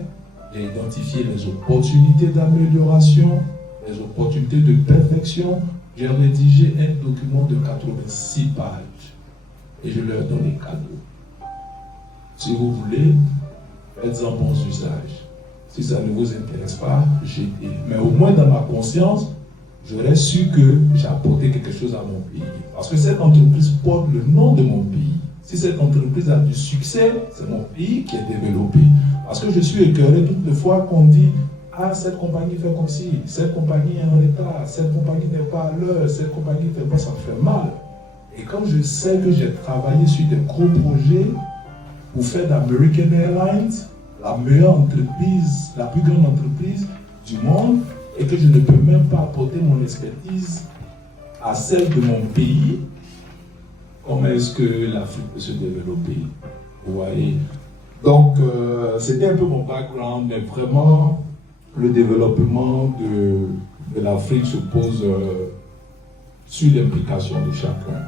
j'ai identifié les opportunités d'amélioration, les opportunités de perfection. J'ai rédigé un document de 86 pages et je leur donne des cadeaux. Si vous voulez, faites-en bons usages. Si ça ne vous intéresse pas, jetez. Mais au moins dans ma conscience, j'aurais su que j'ai apporté quelque chose à mon pays. Parce que cette entreprise porte le nom de mon pays. Si cette entreprise a du succès, c'est mon pays qui est développé. Parce que je suis écœuré toutes les fois qu'on dit « Ah, cette compagnie fait comme ci, cette compagnie est en retard, cette compagnie n'est pas à l'heure, cette compagnie ne fait pas, ça me fait mal. » Et comme je sais que j'ai travaillé sur des gros projets pour faire d'American Airlines la meilleure entreprise, la plus grande entreprise du monde, et que je ne peux même pas apporter mon expertise à celle de mon pays, comment est-ce que l'Afrique peut se développer? Vous voyez? Donc, c'était un peu mon background, mais vraiment, le développement de l'Afrique se pose sur l'implication de chacun.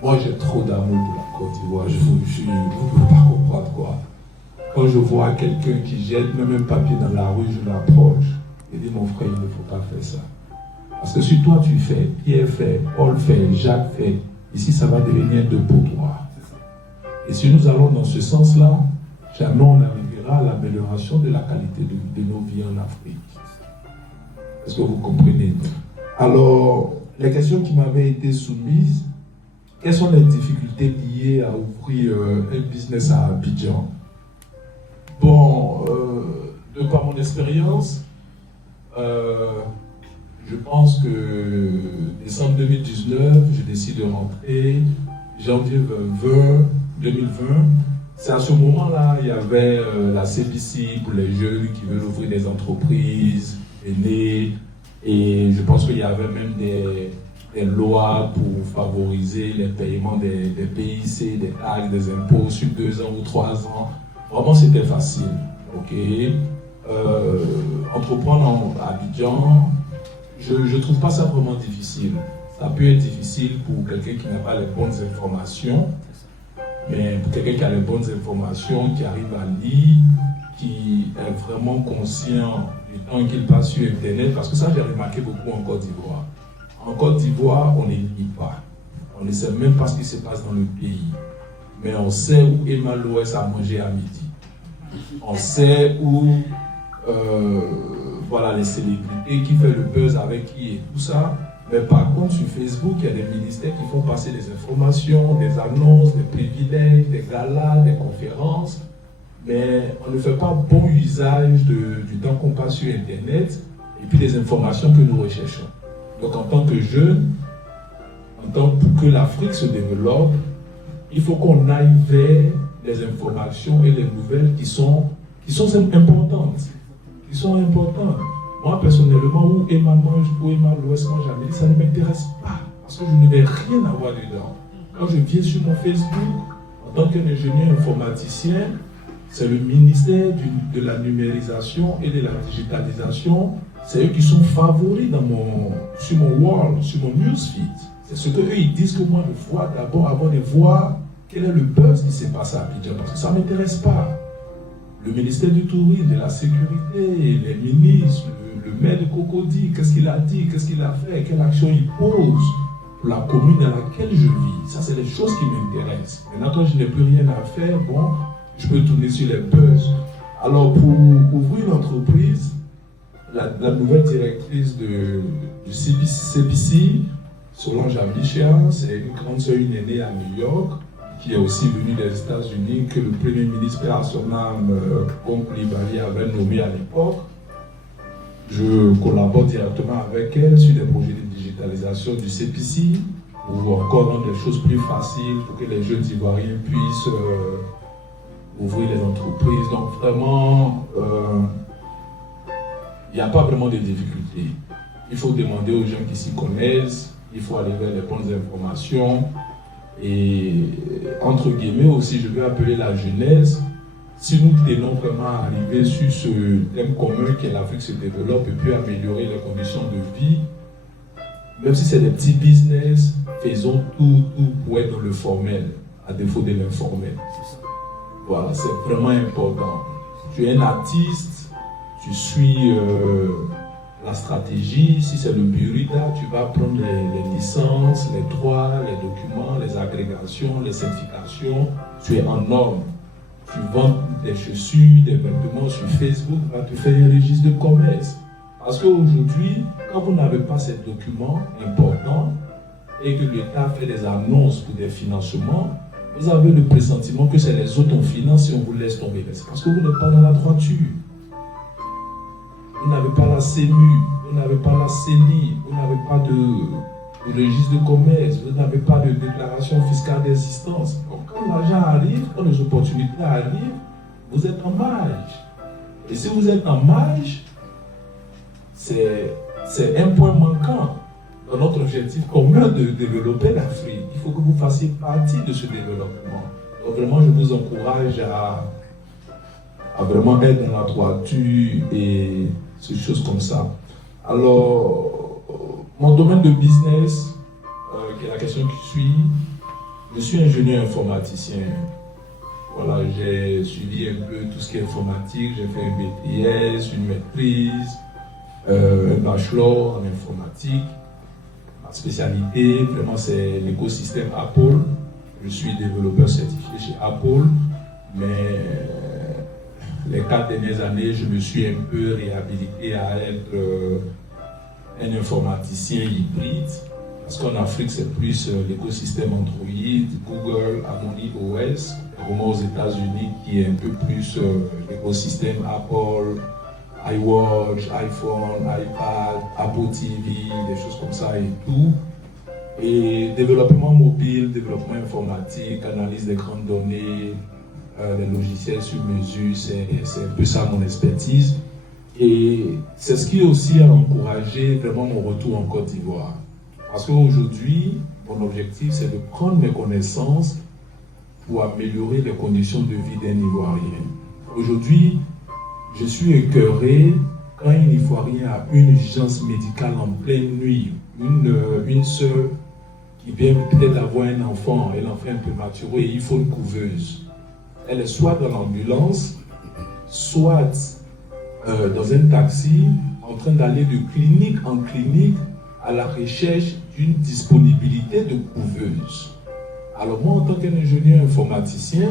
Moi, j'ai trop d'amour pour la Côte d'Ivoire, vous ne pouvez pas comprendre quoi. Quand je vois quelqu'un qui jette même un papier dans la rue, je l'approche et dis mon frère, il ne faut pas faire ça. Parce que si toi tu fais, Pierre fait, Paul fait, Jacques fait, ici ça va devenir de pour toi. Et si nous allons dans ce sens-là, jamais on arrivera à l'amélioration de la qualité de nos vies en Afrique. Est-ce que vous comprenez? Alors, les questions qui m'avaient été soumises, quelles sont les difficultés liées à ouvrir un business à Abidjan? Bon, de par mon expérience, je pense que décembre 2019, je décide de rentrer, janvier 2020. C'est à ce moment-là, il y avait la CBC pour les jeunes qui veulent ouvrir des entreprises aînées, et je pense qu'il y avait même des lois pour favoriser les paiements des PIC, des taxes, des impôts sur 2 ans ou 3 ans. Vraiment, c'était facile. Ok. Entreprendre à Abidjan, je ne trouve pas ça vraiment difficile. Ça peut être difficile pour quelqu'un qui n'a pas les bonnes informations, mais pour quelqu'un qui a les bonnes informations, qui arrive à lire, qui est vraiment conscient du temps qu'il passe sur Internet, parce que ça, j'ai remarqué beaucoup en Côte d'Ivoire. En Côte d'Ivoire, on ne lit pas. On ne sait même pas ce qui se passe dans le pays. Mais on sait où Emma Loès a mangé à midi. On sait où voilà, les célébrités, qui fait le buzz avec qui et tout ça. Mais par contre, sur Facebook, il y a des ministères qui font passer des informations, des annonces, des privilèges, des galas, des conférences. Mais on ne fait pas bon usage du temps qu'on passe sur Internet et puis des informations que nous recherchons. Donc en tant que jeune, pour que l'Afrique se développe, il faut qu'on aille vers les informations et les nouvelles qui sont importantes. Moi, personnellement, où Emma mange, où Emma l'Ouest mange à midi, ça ne m'intéresse pas. Parce que je ne vais rien avoir dedans. Quand je viens sur mon Facebook, en tant qu'ingénieur informaticien, c'est le ministère de la numérisation et de la digitalisation. C'est eux qui sont favoris sur mon wall, sur mon newsfeed. C'est ce qu'eux ils disent que moi je vois d'abord avant de voir quel est le buzz qui s'est passé à Abidjan. Parce que ça ne m'intéresse pas. Le ministère du Tourisme, de la Sécurité, les ministres, le maire de Cocody, qu'est-ce qu'il a dit, qu'est-ce qu'il a fait, quelle action il pose pour la commune dans laquelle je vis. Ça, c'est les choses qui m'intéressent. Maintenant, quand je n'ai plus rien à faire, bon, je peux tourner sur les buzz. Alors, pour ouvrir une entreprise, la nouvelle directrice du CBC, Solange Amichia, c'est une grande sœur, une aînée à New York, qui est aussi venue des États-Unis, que le Premier ministre à son âme, Coulibaly, avait nommé à l'époque. Je collabore directement avec elle sur des projets de digitalisation du CBC, pour encore rendre les choses plus faciles, pour que les jeunes Ivoiriens puissent ouvrir les entreprises. Donc vraiment, il n'y a pas vraiment de difficultés. Il faut demander aux gens qui s'y connaissent, il faut aller vers les bonnes informations. Et entre guillemets aussi, je veux appeler la jeunesse. Si nous tenons vraiment à arriver sur ce thème commun qu'est l'Afrique se développe et puis améliorer les conditions de vie, même si c'est des petits business, faisons tout pour être dans le formel, à défaut de l'informel. Voilà, c'est vraiment important. Tu es un artiste, tu suis la stratégie. Si c'est le Burida, tu vas prendre les licences, les droits, les documents, les agrégations, les certifications. Tu es en norme. Tu vends des chaussures, des vêtements sur Facebook, va te faire un registre de commerce. Parce qu'aujourd'hui, quand vous n'avez pas ces documents importants et que l'État fait des annonces pour des financements, vous avez le pressentiment que c'est les autres en finance et on vous laisse tomber. C'est parce que vous n'êtes pas dans la droiture. Vous n'avez pas la CEMU, vous n'avez pas la CENI, vous n'avez pas de registre de commerce, vous n'avez pas de déclaration fiscale d'existence. Donc quand l'argent arrive, quand les opportunités arrivent, vous êtes en marge. Et si vous êtes en marge, c'est un point manquant dans notre objectif commun de développer l'Afrique. Il faut que vous fassiez partie de ce développement. Donc vraiment, je vous encourage à vraiment être dans la droiture et ces choses comme ça. Alors, mon domaine de business, qui est la question qui suit, je suis ingénieur informaticien. Voilà, j'ai suivi un peu tout ce qui est informatique, j'ai fait un BTS, une maîtrise, un bachelor en informatique. Ma spécialité, vraiment, c'est l'écosystème Apple. Je suis développeur certifié chez Apple, mais les 4 dernières années, je me suis un peu réhabilité à être un informaticien hybride. Parce qu'en Afrique, c'est plus l'écosystème Android, Google, Harmony OS. Vraiment aux États-Unis, qui est un peu plus l'écosystème Apple, iWatch, iPhone, iPad, Apple TV, des choses comme ça et tout. Et développement mobile, développement informatique, analyse des grandes données, les logiciels sur mesure, c'est un peu ça mon expertise. Et c'est ce qui aussi a encouragé vraiment mon retour en Côte d'Ivoire. Parce qu'aujourd'hui, mon objectif, c'est de prendre mes connaissances pour améliorer les conditions de vie d'un Ivoirien. Aujourd'hui, je suis écœuré quand un Ivoirien a une urgence médicale en pleine nuit, une sœur qui vient peut-être avoir un enfant et l'enfant est prématuré et il faut une couveuse. Elle est soit dans l'ambulance, soit dans un taxi, en train d'aller de clinique en clinique à la recherche d'une disponibilité de couveuse. Alors moi, en tant qu'ingénieur informaticien,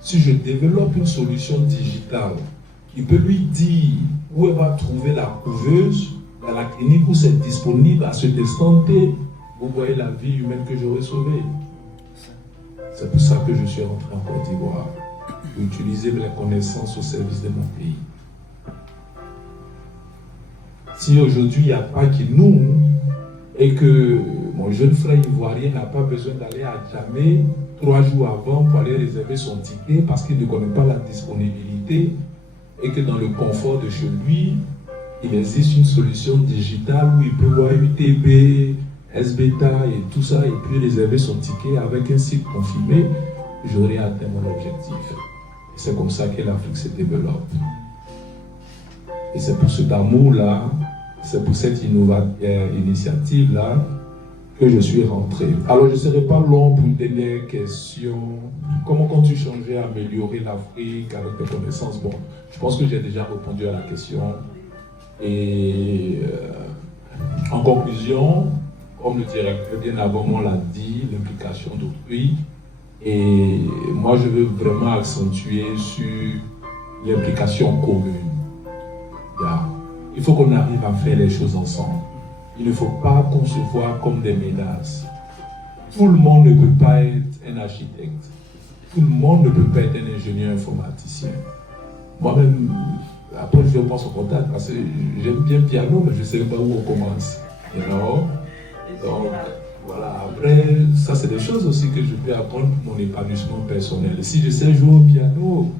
si je développe une solution digitale qui peut lui dire où elle va trouver la couveuse, dans la clinique où c'est disponible à cet instant T, vous voyez la vie humaine que j'aurais sauvée. C'est pour ça que je suis rentré en Côte d'Ivoire, pour utiliser mes connaissances au service de mon pays. Si aujourd'hui il n'y a pas que nous, et que mon jeune frère ivoirien n'a pas besoin d'aller à Djamé 3 jours avant pour aller réserver son ticket parce qu'il ne connaît pas la disponibilité, et que dans le confort de chez lui, il existe une solution digitale où il peut voir UTB, SBETA et tout ça, et puis réserver son ticket avec un site confirmé, j'aurai atteint mon objectif. Et c'est comme ça que l'Afrique se développe. Et c'est pour cet amour-là, c'est pour cette initiative-là que je suis rentré. Alors je ne serai pas long pour une dernière question. Comment comptes-tu changer, améliorer l'Afrique avec tes connaissances? Bon, je pense que j'ai déjà répondu à la question. Et en conclusion, comme le directeur bien avant moi l'a dit, l'implication d'autrui. Et moi je veux vraiment accentuer sur l'implication commune. Il faut qu'on arrive à faire les choses ensemble. Il ne faut pas qu'on se voit comme des ménaces. Tout le monde ne peut pas être un architecte. Tout le monde ne peut pas être un ingénieur informaticien. Moi-même, après je vais prendre son contact parce que j'aime bien le piano, mais je ne sais pas où on commence. Donc, voilà. Après, ça c'est des choses aussi que je peux apprendre pour mon épanouissement personnel. Si je sais jouer au piano,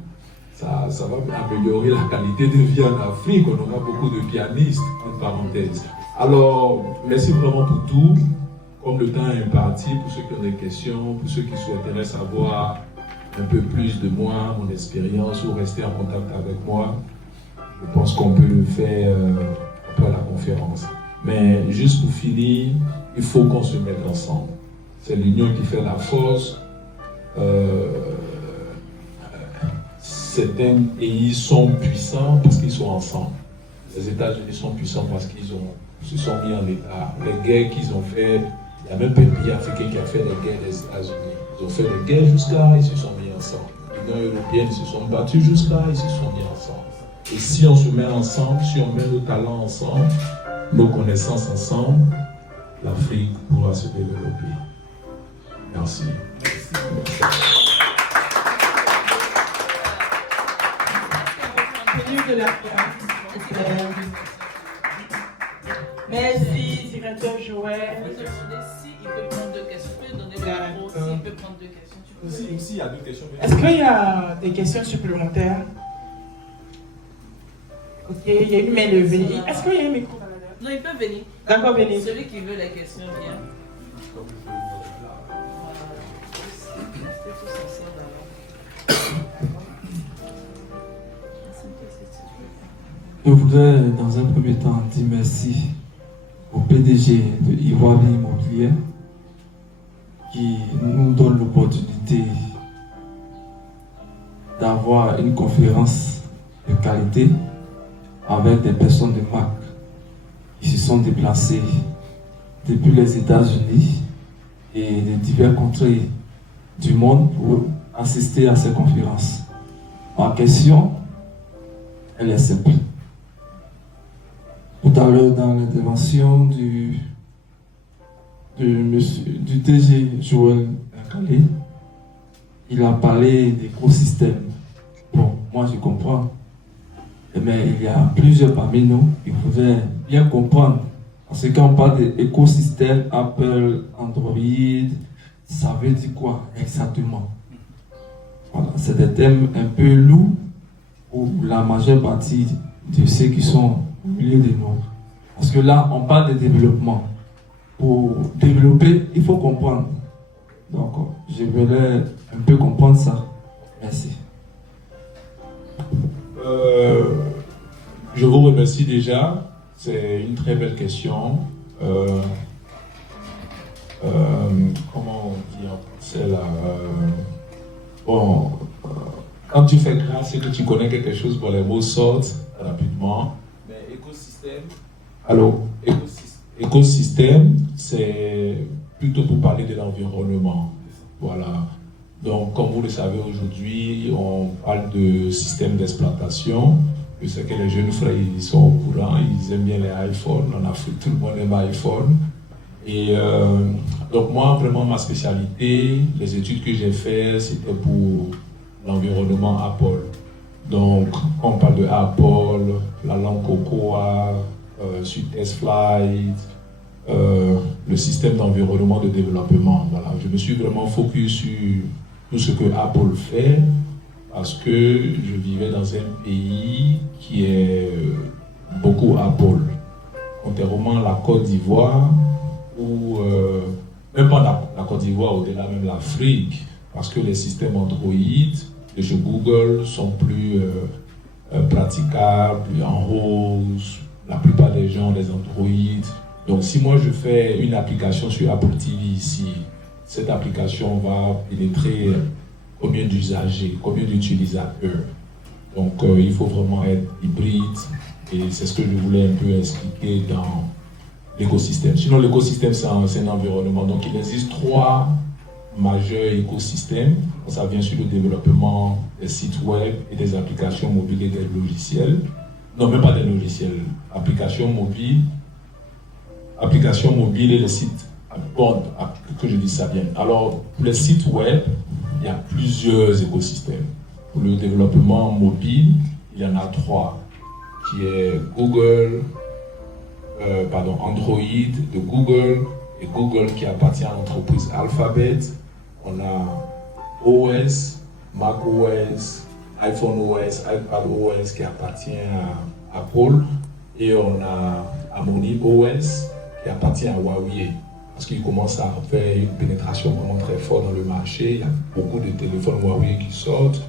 ça va améliorer la qualité de vie en Afrique. On aura beaucoup de pianistes, entre parenthèses. Alors, merci vraiment pour tout. Comme le temps est imparti, pour ceux qui ont des questions, pour ceux qui souhaiteraient savoir un peu plus de moi, mon expérience, ou rester en contact avec moi, je pense qu'on peut le faire après la conférence. Mais juste pour finir, il faut qu'on se mette ensemble. C'est l'union qui fait la force. Certains pays sont puissants parce qu'ils sont ensemble. Les États-Unis sont puissants parce qu'ils se sont mis en état. Les guerres qu'ils ont fait, il y a même pas un pays africain qui a fait les guerres des États-Unis. Ils ont fait les guerres jusqu'à, ils se sont mis ensemble. L'Union européenne, ils se sont battus jusqu'à, ils se sont mis ensemble. Et si on se met ensemble, si on met nos talents ensemble, nos connaissances ensemble, l'Afrique pourra se développer. Merci. De la merci, directeur Joël. Si il peut prendre deux questions, tu peux donner le micro. S'il peut prendre deux questions, tu peux. Aussi, il y a deux questions. Est-ce qu'il y a des questions supplémentaires? Ok, il y a une main levée. Est-ce qu'il y a un micro? Non, il peut venir. D'accord, venez. Celui qui veut la question vient. Je voudrais dans un premier temps dire merci au PDG de Ivoire Immobilier qui nous donne l'opportunité d'avoir une conférence de qualité avec des personnes de marque qui se sont déplacées depuis les États-Unis et de divers contrées du monde pour assister à ces conférences. Ma question, elle est simple. Tout à l'heure, dans l'intervention du DG Joël Akale, il a parlé d'écosystème. Bon, moi je comprends, mais il y a plusieurs parmi nous qui voudraient bien comprendre. Parce que quand on parle d'écosystème, Apple, Android, ça veut dire quoi exactement? Voilà, c'est des thèmes un peu lourds pour la majeure partie de ceux qui sont au milieu de nous. Parce que là, on parle de développement. Pour développer, il faut comprendre. Donc, je voulais un peu comprendre ça. Merci. Je vous remercie déjà. C'est une très belle question. Comment on dit en français là? Quand tu fais grâce et que tu connais quelque chose, les mots sortent rapidement. Mais écosystème. Alors, écosystème, c'est plutôt pour parler de l'environnement. Voilà. Donc, comme vous le savez aujourd'hui, on parle de système d'exploitation. Je sais que les jeunes frères, ils sont au courant, ils aiment bien les iPhones. En Afrique, tout le monde aime iPhone. Et donc, moi, vraiment, ma spécialité, les études que j'ai faites, c'était pour l'environnement Apple. Donc, quand on parle de Apple, la langue Cocoa, sur TestFlight, le système d'environnement de développement. Voilà. Je me suis vraiment focus sur tout ce que Apple fait parce que je vivais dans un pays qui est beaucoup Apple. Contrairement à la Côte d'Ivoire, ou même pas la Côte d'Ivoire, au-delà même l'Afrique, parce que les systèmes Android de chez Google sont plus praticables, en rose. La plupart des gens ont des Android. Donc si moi je fais une application sur Apple TV ici, cette application va pénétrer combien d'usagers, combien d'utilisateurs. Donc il faut vraiment être hybride et c'est ce que je voulais un peu expliquer dans l'écosystème. Sinon l'écosystème c'est un environnement. Donc il existe 3 majeurs écosystèmes. Ça vient sur le développement des sites web et des applications mobiles et des logiciels. Non, même pas des logiciels. Applications mobiles et les sites. Bon, que je dis ça bien. Alors, pour les sites web, il y a plusieurs écosystèmes. Pour le développement mobile, il y en a 3, qui est Android de Google, et Google qui appartient à l'entreprise Alphabet. On a OS, macOS, iPhone OS, iPad OS qui appartient à Apple, et on a Harmony OS qui appartient à Huawei. Parce qu'il commence à faire une pénétration vraiment très forte dans le marché. Il y a beaucoup de téléphones Huawei qui sortent.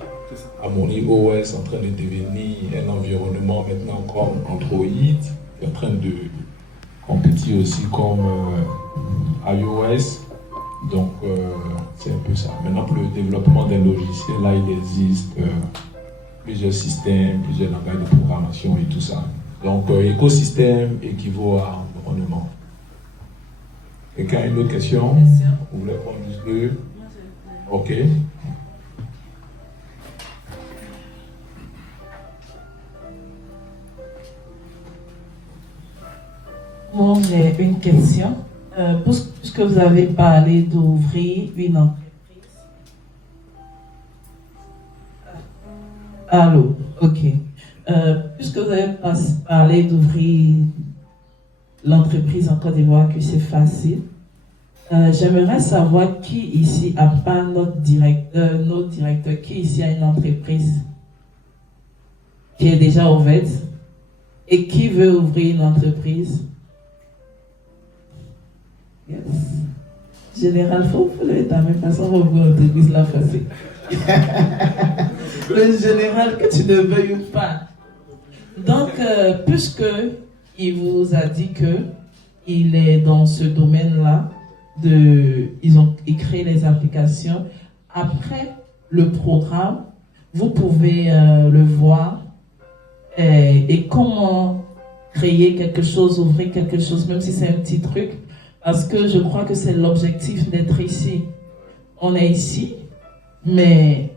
Harmony OS est en train de devenir un environnement maintenant comme Android, qui est en train de compétir aussi comme iOS. Donc c'est un peu ça. Maintenant pour le développement des logiciels, là il existe plusieurs systèmes, plusieurs langages de programmation et tout ça. Donc écosystème équivaut à environnement. Quelqu'un a une autre question? Vous voulez prendre juste deux? Ok. Moi, j'ai une question. Puisque vous avez parlé d'ouvrir une entreprise. Allô, ok. Puisque vous avez parlé d'ouvrir l'entreprise en Côte d'Ivoire, que c'est facile, j'aimerais savoir qui ici, à part notre directeur, qui ici a une entreprise qui est déjà ouverte et qui veut ouvrir une entreprise. Yes. Général, faut le ta même façon de ouvrir l'entreprise là facile. Le général, que tu ne veuilles ou pas. Donc, puisque il vous a dit que il est dans ce domaine-là, il crée les applications. Après le programme, vous pouvez le voir et comment créer quelque chose, ouvrir quelque chose, même si c'est un petit truc. Parce que je crois que c'est l'objectif d'être ici. On est ici, mais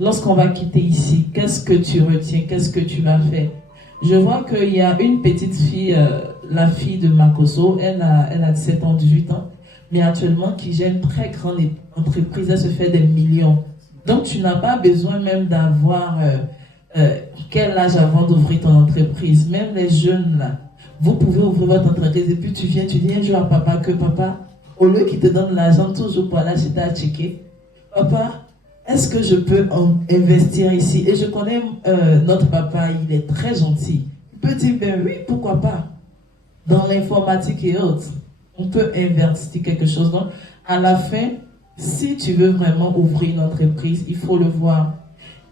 lorsqu'on va quitter ici, qu'est-ce que tu retiens? Qu'est-ce que tu vas faire? Je vois qu'il y a une petite fille, la fille de Makoso, elle a 17 ans, 18 ans, mais actuellement qui gère une très grande entreprise, elle se fait des millions. Donc tu n'as pas besoin même d'avoir quel âge avant d'ouvrir ton entreprise. Même les jeunes là, vous pouvez ouvrir votre entreprise et puis tu dis un jour à papa que papa, au lieu qu'il te donne l'argent toujours pour aller acheter à checker, papa, est-ce que je peux investir ici? Et je connais notre papa, il est très gentil. Il peut dire, ben oui, pourquoi pas? Dans l'informatique et autres, on peut investir quelque chose. Donc, à la fin, si tu veux vraiment ouvrir une entreprise, il faut le voir.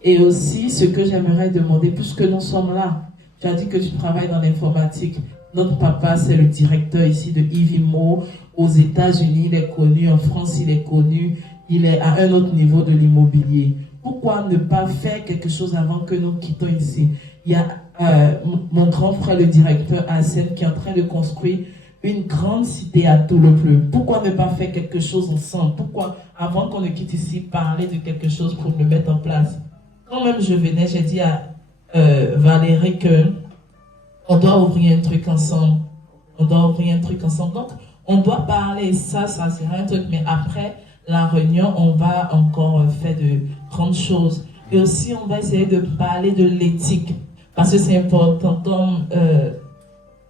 Et aussi, ce que j'aimerais demander, puisque nous sommes là, tu as dit que tu travailles dans l'informatique. Notre papa, c'est le directeur ici de Ivimo. Aux États-Unis, il est connu. En France, il est connu. Il est à un autre niveau de l'immobilier. Pourquoi ne pas faire quelque chose avant que nous quittons ici? Il y a mon grand frère, le directeur Hassen, qui est en train de construire une grande cité à Toulouse. Pourquoi ne pas faire quelque chose ensemble? Pourquoi, avant qu'on ne quitte ici, parler de quelque chose pour le mettre en place? Quand même je venais, j'ai dit à Valérie que on doit ouvrir un truc ensemble. Donc, on doit parler, ça sera un truc, mais après la réunion, on va encore faire de grandes choses. Et aussi, on va essayer de parler de l'éthique, parce que c'est important, comme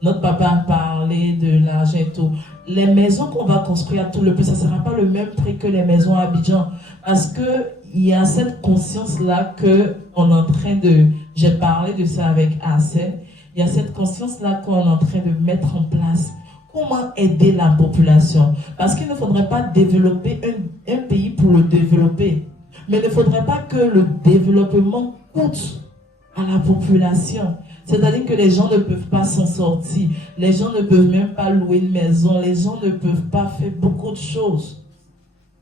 notre papa a parlé de l'argent et tout. Les maisons qu'on va construire à tout le pays, ça ne sera pas le même prix que les maisons à Abidjan, parce qu'il y a cette conscience-là qu'on est en train de... J'ai parlé de ça avec Arsène. Il y a cette conscience-là qu'on est en train de mettre en place. Comment aider la population? Parce qu'il ne faudrait pas développer un pays pour le développer. Mais il ne faudrait pas que le développement coûte à la population. C'est-à-dire que les gens ne peuvent pas s'en sortir. Les gens ne peuvent même pas louer une maison. Les gens ne peuvent pas faire beaucoup de choses.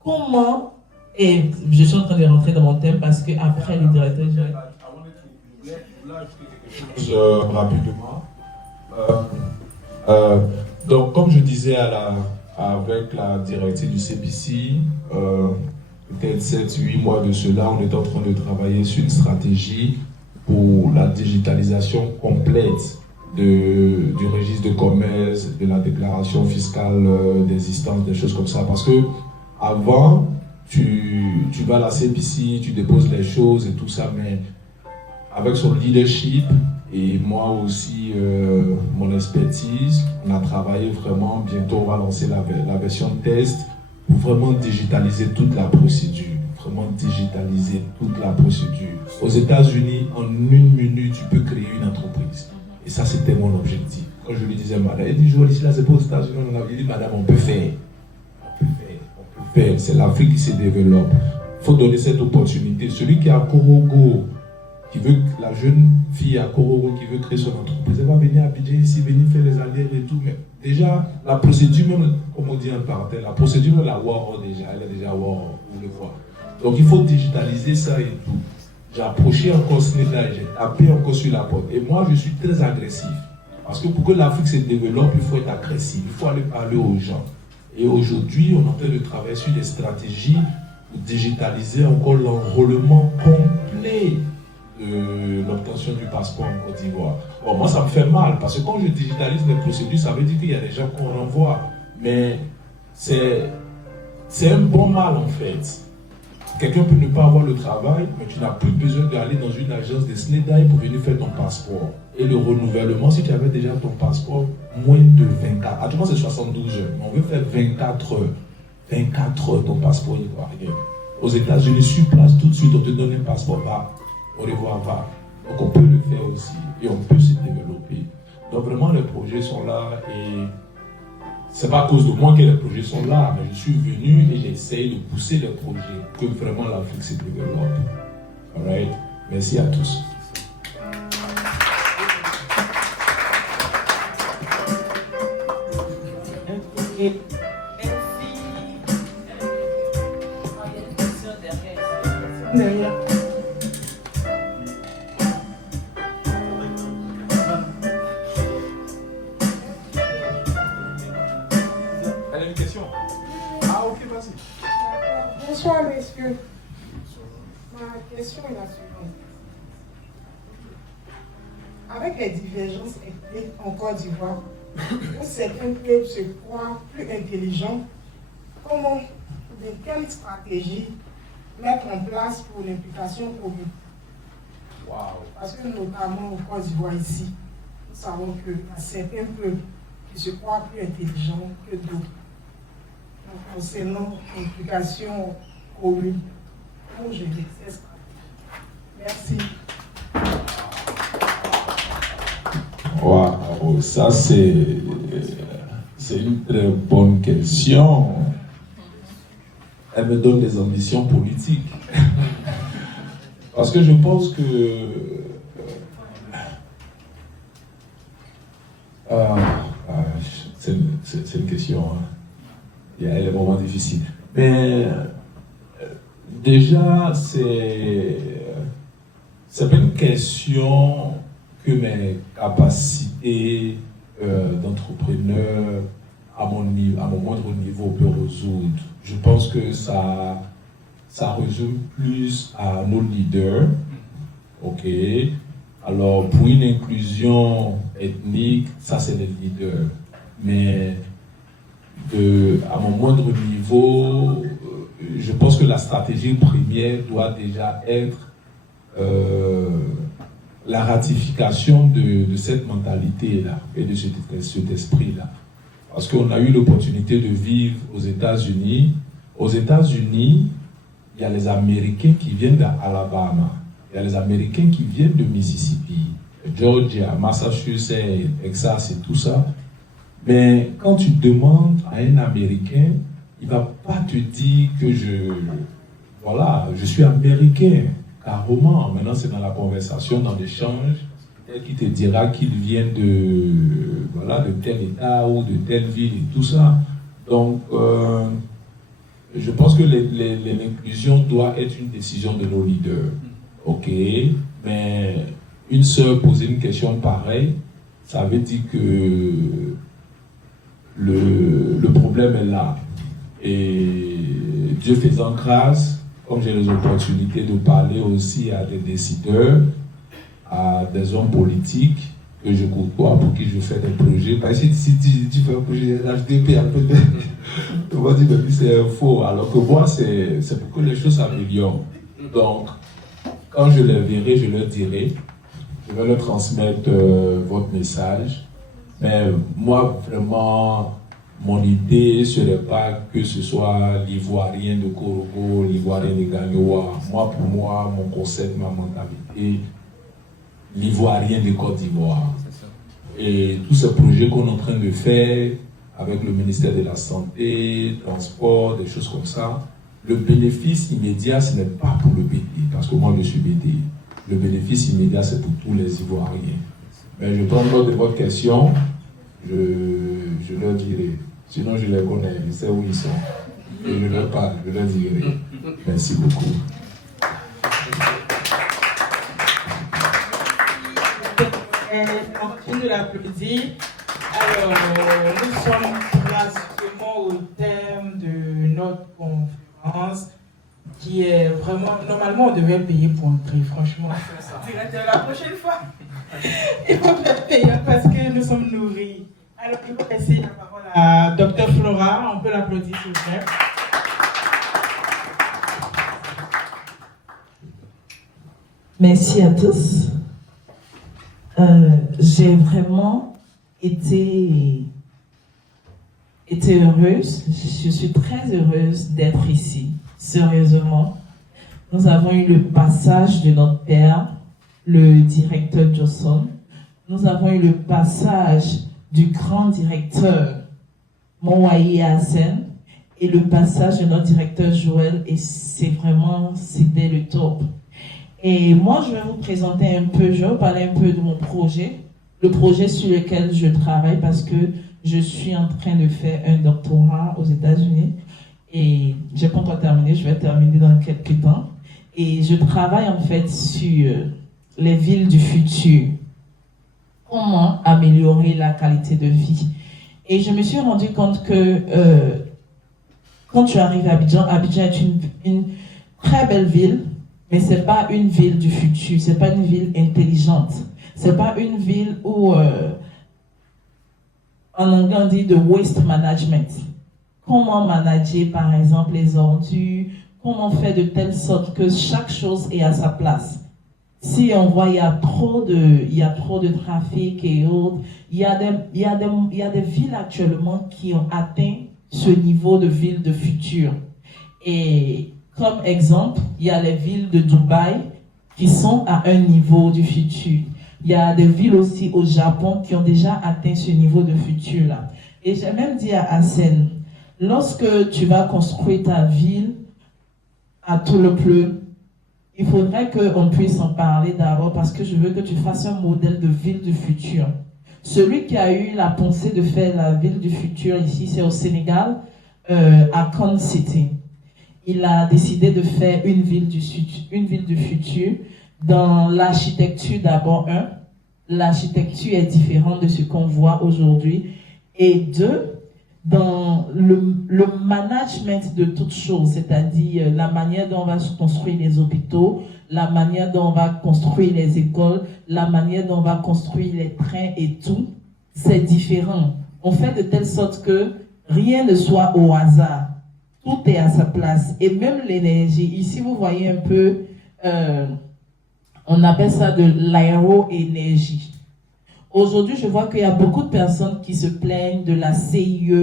Comment? Et je suis en train de rentrer dans mon thème parce qu'après le directeur... Rapidement. Donc, comme je disais avec la directive du CPC, peut-être 7-8 mois de cela, on est en train de travailler sur une stratégie pour la digitalisation complète du registre de commerce, de la déclaration fiscale d'existence, des choses comme ça. Parce que avant, tu vas à la CPC, tu déposes les choses et tout ça, mais avec son leadership et moi aussi mon expertise, on a travaillé vraiment. Bientôt on va lancer la version test pour vraiment digitaliser toute la procédure. vraiment digitaliser toute la procédure. Aux États-Unis, en 1 minute, tu peux créer une entreprise. Et ça, c'était mon objectif. Quand je lui disais, madame, elle dit, je vois ici, là, c'est pas aux États-Unis, on a dit, madame, on peut faire. On peut faire. C'est l'Afrique qui se développe. Il faut donner cette opportunité. Celui qui est à Korogo, la jeune fille à Korogo qui veut créer son entreprise, elle va venir à Abidjan ici, venir faire les allers et tout. Mais déjà, la procédure, même, comme on dit en parenthèse, la procédure, elle est déjà wow, vous le voyez. Donc il faut digitaliser ça et tout. J'ai approché encore Sneda, j'ai tapé encore sur la porte. Et moi, je suis très agressif. Parce que pour que l'Afrique se développe, il faut être agressif, il faut aller parler aux gens. Et aujourd'hui, on est en train de travailler sur des stratégies pour digitaliser encore l'enrôlement complet de l'obtention du passeport en Côte d'Ivoire. Bon, moi, ça me fait mal, parce que quand je digitalise les procédures, ça veut dire qu'il y a des gens qu'on renvoie. Mais c'est un bon mal, en fait. Quelqu'un peut ne pas avoir le travail, mais tu n'as plus besoin d'aller dans une agence de SNEDAI pour venir faire ton passeport. Et le renouvellement, si tu avais déjà ton passeport, moins de 24 heures. Actuellement, c'est 72 heures. Mais on veut faire 24 heures. 24 heures ton passeport ivoirien. Aux États-Unis, sur place, tout de suite, on te donne un passeport, va. Au revoir, va. Donc on peut le faire aussi. Et on peut se développer. Donc vraiment, les projets sont là. Et c'est pas à cause de moi que les projets sont là, mais je suis venu et j'essaye de pousser les projets, que vraiment l'Afrique se développe. Alright? Merci à tous. Derrière. Elle a une question? Ah, ok, vas-y. Bonsoir, messieurs. Ma question est la suivante. Avec les divergences ethniques en Côte d'Ivoire, où certains peuples se croient plus intelligents, comment, de quelle stratégie mettre en place pour l'implication commune? Wow. Parce que notamment en Côte d'Ivoire ici, nous savons qu'il y a certains peuples qui se croient plus intelligents que d'autres. Donc, concernant l'implication commune, comment je dis cette stratégie? Merci. Wow, ça c'est une très bonne question. Elle me donne des ambitions politiques. Parce que je pense que c'est une question. Hein. Il y a des moments difficiles. Mais déjà, c'est pas une question que mes capacités d'entrepreneur à mon moindre niveau peut résoudre. Je pense que ça résume plus à nos leaders. Ok. Alors, pour une inclusion ethnique, ça c'est les leaders. Mais à mon moindre niveau, je pense que la stratégie première doit déjà être la ratification de cette mentalité-là et de cet esprit-là. Parce qu'on a eu l'opportunité de vivre aux États-Unis. Aux États-Unis, il y a les Américains qui viennent d'Alabama. Il y a les Américains qui viennent de Mississippi, Georgia, Massachusetts, Texas et tout ça. Mais quand tu demandes à un Américain, il ne va pas te dire que je suis Américain. Carrément, maintenant c'est dans la conversation, dans l'échange, peut-être qu'il te dira qu'il vient de tel État ou de telle ville et tout ça. Donc, je pense que l'inclusion doit être une décision de nos leaders. Ok, mais une sœur poser une question pareille, ça veut dire que le problème est là. Et Dieu faisant grâce, comme j'ai les opportunités de parler aussi à des décideurs, à des hommes politiques que je côtoie, pour qui je fais des projets. Parce que si tu fais un projet HDP, on va dire que c'est faux. Alors que moi, c'est pour que les choses s'améliorent. Donc, quand je les verrai, je leur dirai, je vais leur transmettre votre message. Mais moi, vraiment, mon idée ne serait pas que ce soit l'Ivoirien de Korogo, l'Ivoirien de Gagnoa. Moi, pour moi, mon concept, ma mentalité, l'Ivoirien de Côte d'Ivoire. Et tous ces projets qu'on est en train de faire avec le ministère de la Santé, transport, des choses comme ça, le bénéfice immédiat, ce n'est pas pour le BT, parce que moi je suis BT. Le bénéfice immédiat, c'est pour tous les Ivoiriens. Mais je prends note de votre question, je leur dirai. Sinon, je les connais, je sais où ils sont. Et je leur parle, je leur dirai. Merci beaucoup. On continue de l'applaudir. Alors, nous sommes pratiquement au thème de notre conférence qui est vraiment... Normalement, on devait payer pour entrer, franchement. Directeur, la prochaine fois, il faut payer parce que nous sommes nourris. Alors, il faut laisser la parole à Dr Flora. On peut l'applaudir, s'il vous plaît. Merci à tous. J'ai vraiment été heureuse. Je suis très heureuse d'être ici, sérieusement. Nous avons eu le passage de notre père, le directeur Johnson. Nous avons eu le passage du grand directeur Monwaye Hassen et le passage de notre directeur Joël, et c'était le top. Et moi, je vais vous présenter un peu, je vais vous parler un peu de mon projet, le projet sur lequel je travaille parce que je suis en train de faire un doctorat aux États-Unis et je n'ai pas encore terminé, je vais terminer dans quelques temps. Et je travaille en fait sur les villes du futur. Comment améliorer la qualité de vie. Et je me suis rendu compte que quand tu arrives à Abidjan, Abidjan est une très belle ville, mais ce n'est pas une ville du futur, ce n'est pas une ville intelligente. Ce n'est pas une ville où, en anglais on dit de waste management. Comment manager par exemple les ordures, comment faire de telle sorte que chaque chose est à sa place. Si on voit il y a trop de trafic et autres, il y a des villes actuellement qui ont atteint ce niveau de ville de futur. Et comme exemple, il y a les villes de Dubaï qui sont à un niveau du futur. Il y a des villes aussi au Japon qui ont déjà atteint ce niveau de futur-là. Et j'ai même dit à Hassen, lorsque tu vas construire ta ville à Toulouse, il faudrait qu'on puisse en parler d'abord parce que je veux que tu fasses un modèle de ville du futur. Celui qui a eu la pensée de faire la ville du futur ici, c'est au Sénégal, à Con City. Il a décidé de faire une ville du futur. Dans l'architecture d'abord, l'architecture est différente de ce qu'on voit aujourd'hui. Et deux, dans le management de toutes choses, c'est-à-dire la manière dont on va construire les hôpitaux, la manière dont on va construire les écoles, la manière dont on va construire les trains et tout, c'est différent. On fait de telle sorte que rien ne soit au hasard. Tout est à sa place. Et même l'énergie. Ici, vous voyez un peu, on appelle ça de l'aéroénergie. Aujourd'hui, je vois qu'il y a beaucoup de personnes qui se plaignent de la CIE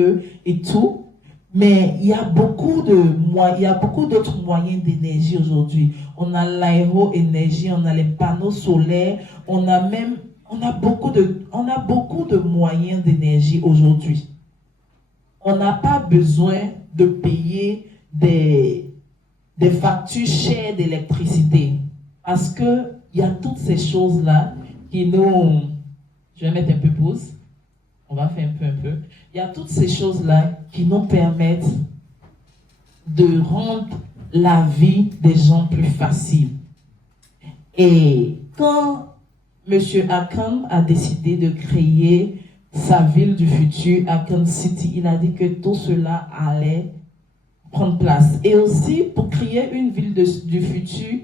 et tout, mais il y a beaucoup d'autres moyens d'énergie aujourd'hui. On a l'aéroénergie, on a les panneaux solaires, on a beaucoup de moyens d'énergie aujourd'hui. On n'a pas besoin de payer des factures chères d'électricité parce que il y a toutes ces choses-là qui nous... Je vais mettre un peu pause. On va faire un peu. Il y a toutes ces choses-là qui nous permettent de rendre la vie des gens plus facile. Et quand M. Akam a décidé de créer sa ville du futur, Akam City, il a dit que tout cela allait prendre place. Et aussi, pour créer une ville du futur,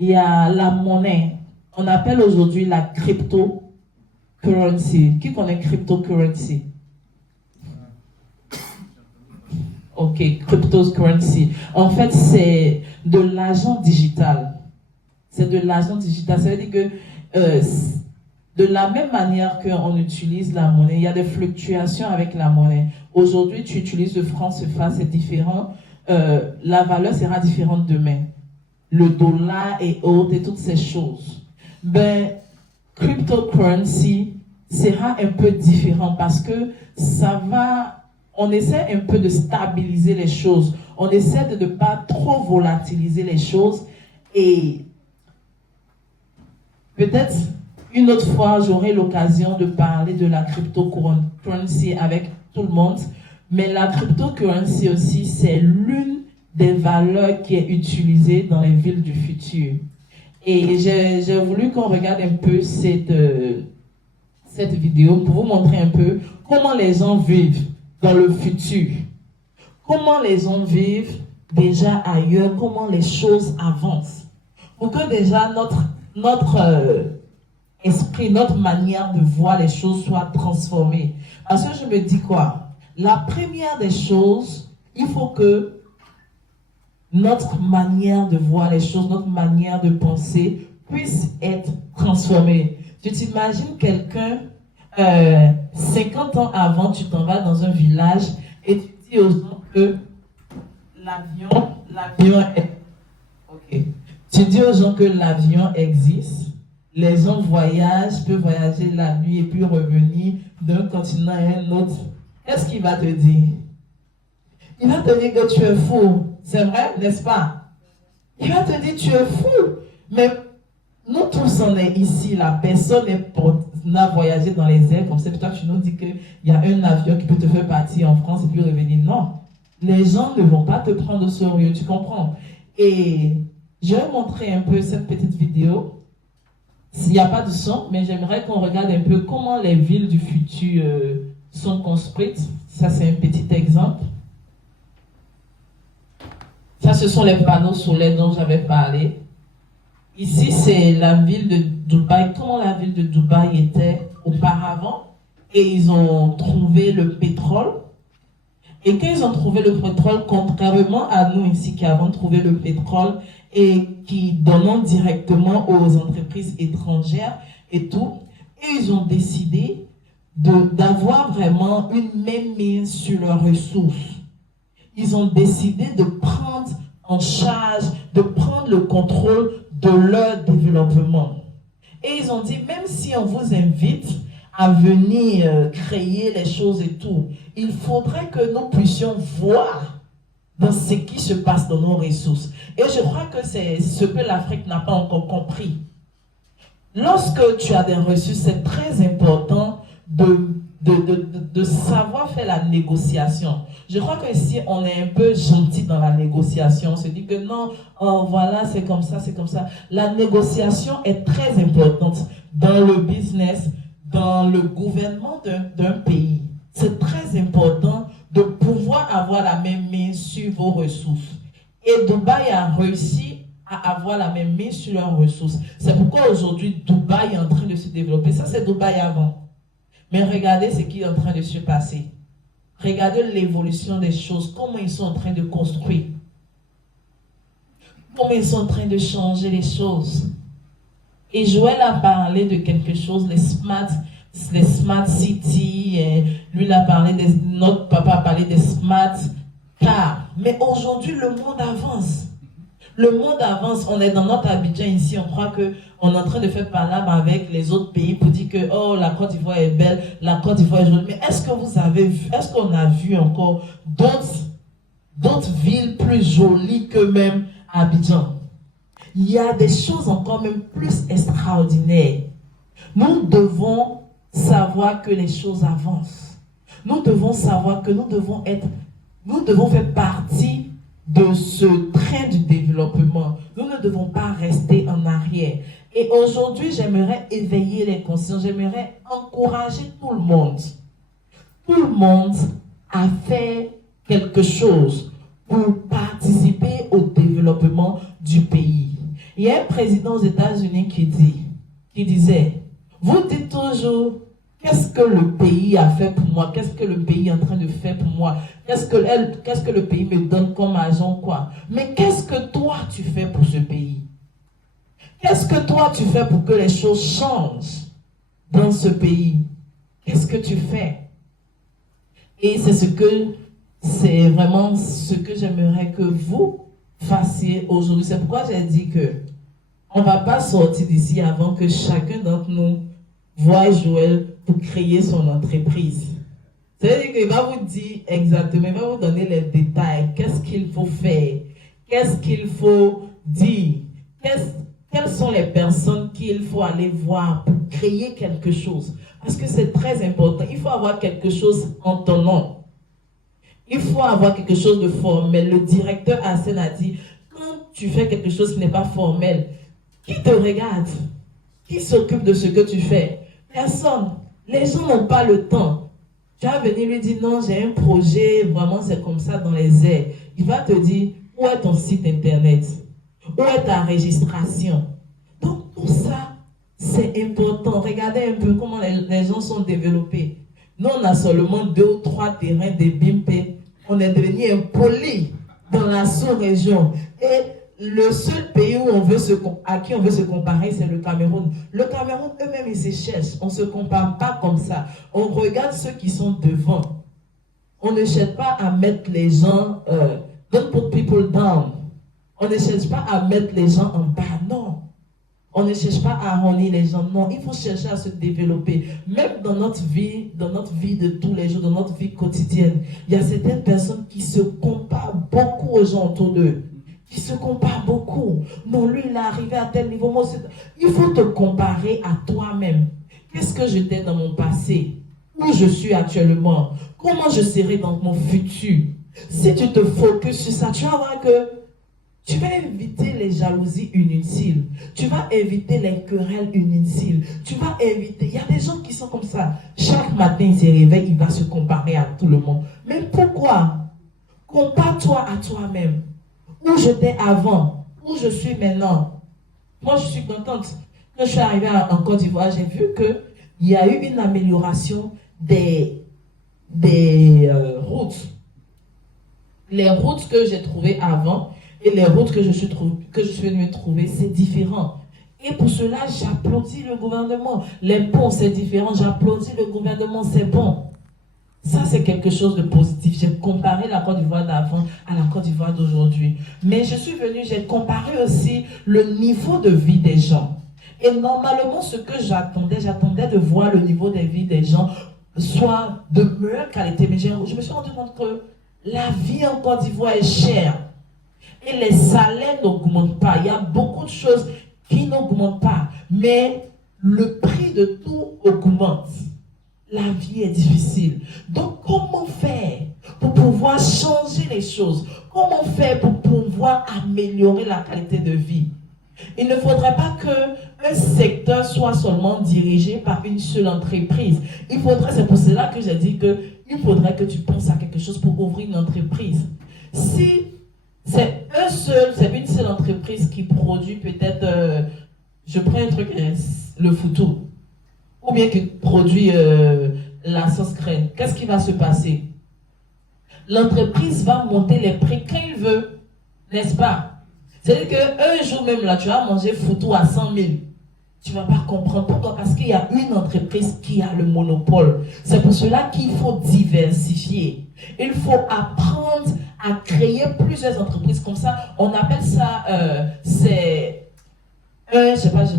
il y a la monnaie. On appelle aujourd'hui la cryptocurrency. Qui connaît cryptocurrency? Ok, cryptocurrency. En fait, c'est de l'argent digital. C'est de l'argent digital. Ça veut dire que de la même manière qu'on utilise la monnaie, il y a des fluctuations avec la monnaie. Aujourd'hui, tu utilises le franc CFA, c'est différent. La valeur sera différente demain. Le dollar et autres et toutes ces choses. Ben, cryptocurrency sera un peu différent parce que on essaie un peu de stabiliser les choses. On essaie de ne pas trop volatiliser les choses et peut-être une autre fois, j'aurai l'occasion de parler de la cryptocurrency avec tout le monde. Mais la cryptocurrency aussi, c'est l'une des valeurs qui est utilisée dans les villes du futur. Et j'ai voulu qu'on regarde un peu cette vidéo pour vous montrer un peu comment les gens vivent dans le futur. Comment les gens vivent déjà ailleurs, comment les choses avancent. Pour que déjà notre esprit, notre manière de voir les choses soit transformée. Parce que je me dis quoi? La première des choses, il faut que notre manière de voir les choses, notre manière de penser puisse être transformée. Tu t'imagines quelqu'un, 50 ans avant, tu t'en vas dans un village et tu dis aux gens que l'avion est... Ok. Tu dis aux gens que l'avion existe, les gens voyagent, peuvent voyager la nuit et puis revenir d'un continent à un autre. Qu'est-ce qu'il va te dire? Il va te dire que tu es fou. C'est vrai, n'est-ce pas? Il va te dire tu es fou. Mais nous tous, on est ici, la personne n'a voyagé dans les airs comme ça. Puis toi, tu nous dis qu'il y a un avion qui peut te faire partir en France et puis revenir. Non. Les gens ne vont pas te prendre au sérieux, tu comprends? Et je vais montrer un peu cette petite vidéo. Il n'y a pas de son, mais j'aimerais qu'on regarde un peu comment les villes du futur sont construites. Ça, c'est un petit exemple. Ça, ce sont les panneaux solaires dont j'avais parlé. Ici, c'est la ville de Dubaï. Comment la ville de Dubaï était auparavant. Et ils ont trouvé le pétrole. Et quand ils ont trouvé le pétrole, contrairement à nous ici qui avons trouvé le pétrole et qui donnons directement aux entreprises étrangères et tout, et ils ont décidé d'avoir vraiment une même main sur leurs ressources. Ils ont décidé de prendre en charge, de prendre le contrôle de leur développement. Et ils ont dit, même si on vous invite à venir créer les choses et tout, il faudrait que nous puissions voir dans ce qui se passe dans nos ressources. Et je crois que c'est ce que l'Afrique n'a pas encore compris. Lorsque tu as des ressources, c'est très important de savoir faire la négociation. Je crois que si on est un peu gentil dans la négociation, on se dit que non, oh voilà, c'est comme ça, c'est comme ça. La négociation est très importante dans le business, dans le gouvernement d'un pays. C'est très important de pouvoir avoir la même main sur vos ressources. Et Dubaï a réussi à avoir la même main sur leurs ressources. C'est pourquoi aujourd'hui, Dubaï est en train de se développer. Ça, c'est Dubaï avant. Mais regardez ce qui est en train de se passer. Regardez l'évolution des choses, comment ils sont en train de construire. Comment ils sont en train de changer les choses. Et Joël a parlé de quelque chose, les smart cities, et lui il a parlé notre papa a parlé des smart cars. Mais aujourd'hui, le monde avance. Le monde avance, on est dans notre Abidjan ici, on croit qu'on est en train de faire palabre avec les autres pays pour dire que oh, la Côte d'Ivoire est belle, la Côte d'Ivoire est jolie. Mais est-ce que vous avez vu, est-ce qu'on a vu encore d'autres villes plus jolies que même Abidjan? Il y a des choses encore même plus extraordinaires. Nous devons savoir que les choses avancent. Nous devons savoir que nous devons faire partie de ce train du développement. Nous ne devons pas rester en arrière. Et aujourd'hui, j'aimerais éveiller les consciences, j'aimerais encourager tout le monde. Tout le monde à faire quelque chose pour participer au développement du pays. Il y a un président aux États-Unis qui disait, vous dites toujours, qu'est-ce que le pays a fait pour moi? Qu'est-ce que le pays est en train de faire pour moi? Qu'est-ce que le pays me donne comme argent, quoi? Mais qu'est-ce que toi tu fais pour ce pays? Qu'est-ce que toi tu fais pour que les choses changent dans ce pays? Qu'est-ce que tu fais? Et c'est vraiment ce que j'aimerais que vous fassiez aujourd'hui. C'est pourquoi j'ai dit que on ne va pas sortir d'ici avant que chacun d'entre nous voie Joël pour créer son entreprise. C'est-à-dire qu'il va vous dire exactement, il va vous donner les détails, qu'est-ce qu'il faut faire, qu'est-ce qu'il faut dire, quelles sont les personnes qu'il faut aller voir pour créer quelque chose. Parce que c'est très important. Il faut avoir quelque chose en ton nom. Il faut avoir quelque chose de formel. Le directeur Hassan a dit, quand tu fais quelque chose qui n'est pas formel, qui te regarde? Qui s'occupe de ce que tu fais? Personne. Les gens n'ont pas le temps. Tu vas venir lui dire, non, j'ai un projet, vraiment c'est comme ça dans les airs. Il va te dire, où est ton site internet? Où est ta registration? Donc tout ça, c'est important. Regardez un peu comment les gens sont développés. Nous, on a seulement 2 ou 3 terrains de BIMP. On est devenu impoli dans la sous-région. Et le seul pays où à qui on veut se comparer, c'est le Cameroun. Le Cameroun, eux-mêmes, ils se cherchent. On ne se compare pas comme ça. On regarde ceux qui sont devant. On ne cherche pas à mettre les gens, don't put people down. On ne cherche pas à mettre les gens en bas, non. On ne cherche pas à arrondir les gens, non. Il faut chercher à se développer. Même dans notre vie de tous les jours, dans notre vie quotidienne, il y a certaines personnes qui se comparent beaucoup aux gens autour d'eux. Qui se comparent beaucoup. Non, lui, il est arrivé à tel niveau. Moi, il faut te comparer à toi-même. Qu'est-ce que j'étais dans mon passé? Où je suis actuellement? Comment je serai dans mon futur? Si tu te focuses sur ça, tu vas voir que tu vas éviter les jalousies inutiles. Tu vas éviter les querelles inutiles. Tu vas éviter... Il y a des gens qui sont comme ça. Chaque matin, il se réveille, il va se comparer à tout le monde. Mais pourquoi? Compare-toi à toi-même. Où j'étais avant, où je suis maintenant. Moi, je suis contente. Quand je suis arrivée en Côte d'Ivoire, j'ai vu qu'il y a eu une amélioration des routes. Les routes que j'ai trouvées avant et les routes que je suis venue trouver, c'est différent. Et pour cela, j'applaudis le gouvernement. Les ponts, c'est différent. J'applaudis le gouvernement, c'est bon. Ça, c'est quelque chose de positif. J'ai comparé la Côte d'Ivoire d'avant à la Côte d'Ivoire d'aujourd'hui. Mais je suis venue, j'ai comparé aussi le niveau de vie des gens. Et normalement, ce que j'attendais de voir le niveau de vie des gens soit de meilleure qualité. Mais je me suis rendu compte que la vie en Côte d'Ivoire est chère. Et les salaires n'augmentent pas. Il y a beaucoup de choses qui n'augmentent pas. Mais le prix de tout augmente. La vie est difficile. Donc, comment faire pour pouvoir changer les choses? Comment faire pour pouvoir améliorer la qualité de vie? Il ne faudrait pas qu'un secteur soit seulement dirigé par une seule entreprise. C'est pour cela que j'ai dit qu'il faudrait que tu penses à quelque chose pour ouvrir une entreprise. Si c'est une seule entreprise qui produit peut-être, je prends un truc, le foutou, ou bien qui produit la sauce crème, qu'est-ce qui va se passer? L'entreprise va monter les prix quand il veut, n'est-ce pas? C'est-à-dire qu'un jour même là, tu vas manger foutou à 100 000. Tu ne vas pas comprendre pourquoi. Parce qu'il y a une entreprise qui a le monopole. C'est pour cela qu'il faut diversifier. Il faut apprendre à créer plusieurs entreprises comme ça. On appelle ça, je vais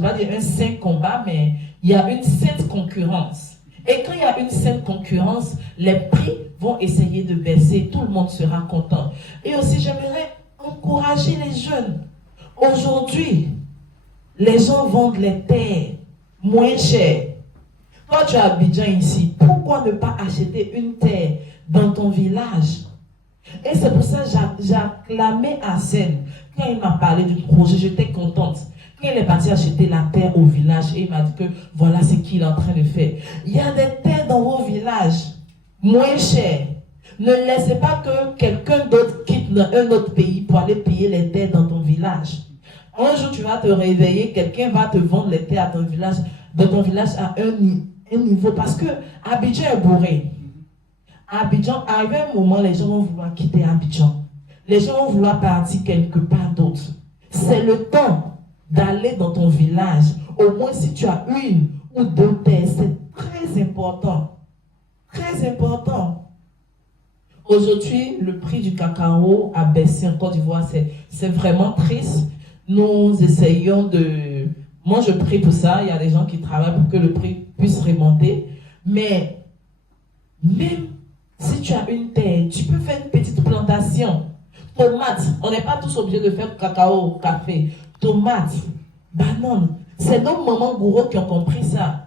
pas dire un sain combat, mais il y a une saine concurrence. Et quand il y a une saine concurrence, les prix vont essayer de baisser. Tout le monde sera content. Et aussi, j'aimerais encourager les jeunes. Aujourd'hui, les gens vendent les terres moins chères. Toi, tu es à Abidjan ici. Pourquoi ne pas acheter une terre dans ton village? Et c'est pour ça que j'acclamais Hassan. Quand il m'a parlé du projet, j'étais contente. Quand il est parti acheter la terre au village, et il m'a dit que voilà ce qu'il est en train de faire. Il y a des terres dans vos villages moins chères. Ne laissez pas que quelqu'un d'autre quitte un autre pays pour aller payer les terres dans ton village. Un jour, tu vas te réveiller, quelqu'un va te vendre les terres dans ton village à un niveau. Parce que Abidjan est bourré. Abidjan, arrivé un moment, les gens vont vouloir quitter Abidjan. Les gens vont vouloir partir quelque part d'autre. C'est le temps d'aller dans ton village. Au moins, si tu as une ou deux terres, c'est très important. Très important. Aujourd'hui, le prix du cacao a baissé en Côte d'Ivoire. C'est vraiment triste. Nous essayons de... Moi, je prie pour ça. Il y a des gens qui travaillent pour que le prix puisse remonter. Mais même si tu as une terre, tu peux faire une petite plantation. Tomates, on n'est pas tous obligés de faire cacao, café. Tomates, bananes. C'est nos mamans gourous qui ont compris ça.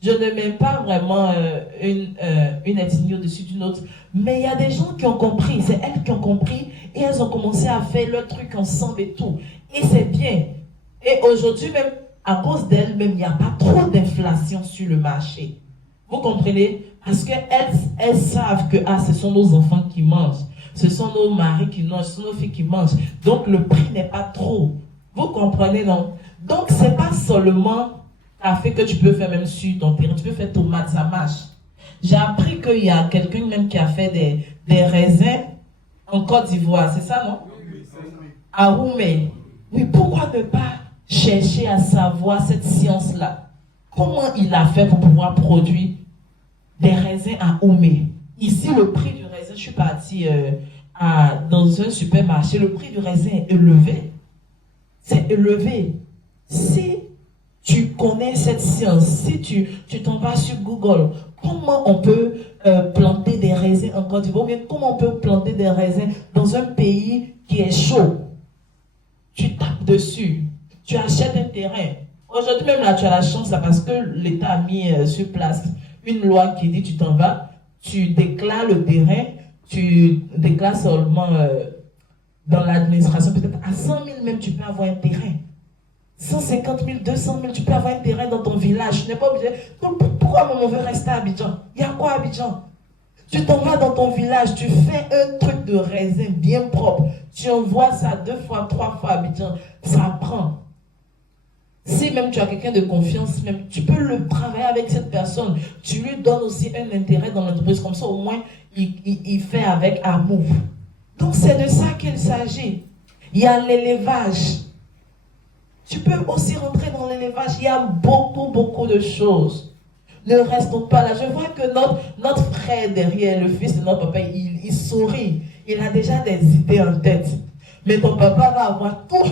Je ne mets pas vraiment une ethnie au-dessus d'une autre. Mais il y a des gens qui ont compris. C'est elles qui ont compris. Et elles ont commencé à faire leur truc ensemble et tout. Et c'est bien. Et aujourd'hui, même à cause d'elles-mêmes, il n'y a pas trop d'inflation sur le marché. Vous comprenez? Parce qu'elles savent que ce sont nos enfants qui mangent. Ce sont nos maris qui mangent. Ce sont nos filles qui mangent. Donc, le prix n'est pas trop. Vous comprenez, non? Donc, ce n'est pas seulement café que tu peux faire même sur ton terrain. Tu peux faire tomate, ça marche. J'ai appris qu'il y a quelqu'un même qui a fait des raisins en Côte d'Ivoire. C'est ça, non? Oui. À Oumé. Oui, pourquoi ne pas chercher à savoir cette science-là? Comment il a fait pour pouvoir produire des raisins à Oumé? Ici, le prix du raisin, je suis partie dans un supermarché, le prix du raisin est élevé. C'est élevé. Si tu connais cette science, si tu t'en vas sur Google, comment on peut planter des raisins en Côte d'Ivoire, comment on peut planter des raisins dans un pays qui est chaud? Tu tapes dessus, tu achètes un terrain. Aujourd'hui même là, tu as la chance là, parce que l'État a mis sur place une loi qui dit tu t'en vas, tu déclares le terrain, tu déclares seulement dans l'administration, peut-être à 100 000 même tu peux avoir un terrain. 150 000, 200 000, tu peux avoir un terrain dans ton village. Tu n'es pas obligé. Pourquoi maman veut rester à Abidjan? Il y a quoi à Abidjan? Tu t'en vas dans ton village, tu fais un truc de raisin bien propre. Tu envoies ça 2 fois, 3 fois à Abidjan. Ça prend. Si même tu as quelqu'un de confiance, même, tu peux le travailler avec cette personne. Tu lui donnes aussi un intérêt dans l'entreprise. Comme ça, au moins, il fait avec amour. Donc, c'est de ça qu'il s'agit. Il y a l'élevage. Tu peux aussi rentrer dans l'élevage. Il y a beaucoup de choses. Ne restons pas là. Je vois que notre frère derrière, le fils de notre papa, il sourit. Il a déjà des idées en tête. Mais ton papa va avoir tout.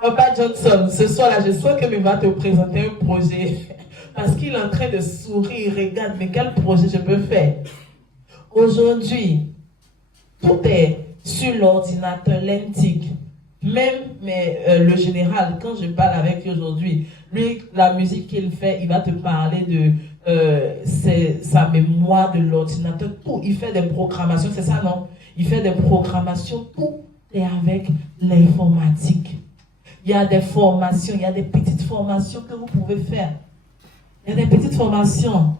Papa Johnson, ce soir-là, je sens qu'il va te présenter un projet. Parce qu'il est en train de sourire. Regarde, mais quel projet je peux faire? Aujourd'hui, tout est sur l'ordinateur, l'antique. Même le général, quand je parle avec lui aujourd'hui, lui, la musique qu'il fait, il va te parler de sa mémoire de l'ordinateur, tout. Il fait des programmations, c'est ça, non? Il fait des programmations, tout est avec l'informatique. Il y a des formations, il y a des petites formations que vous pouvez faire. Il y a des petites formations.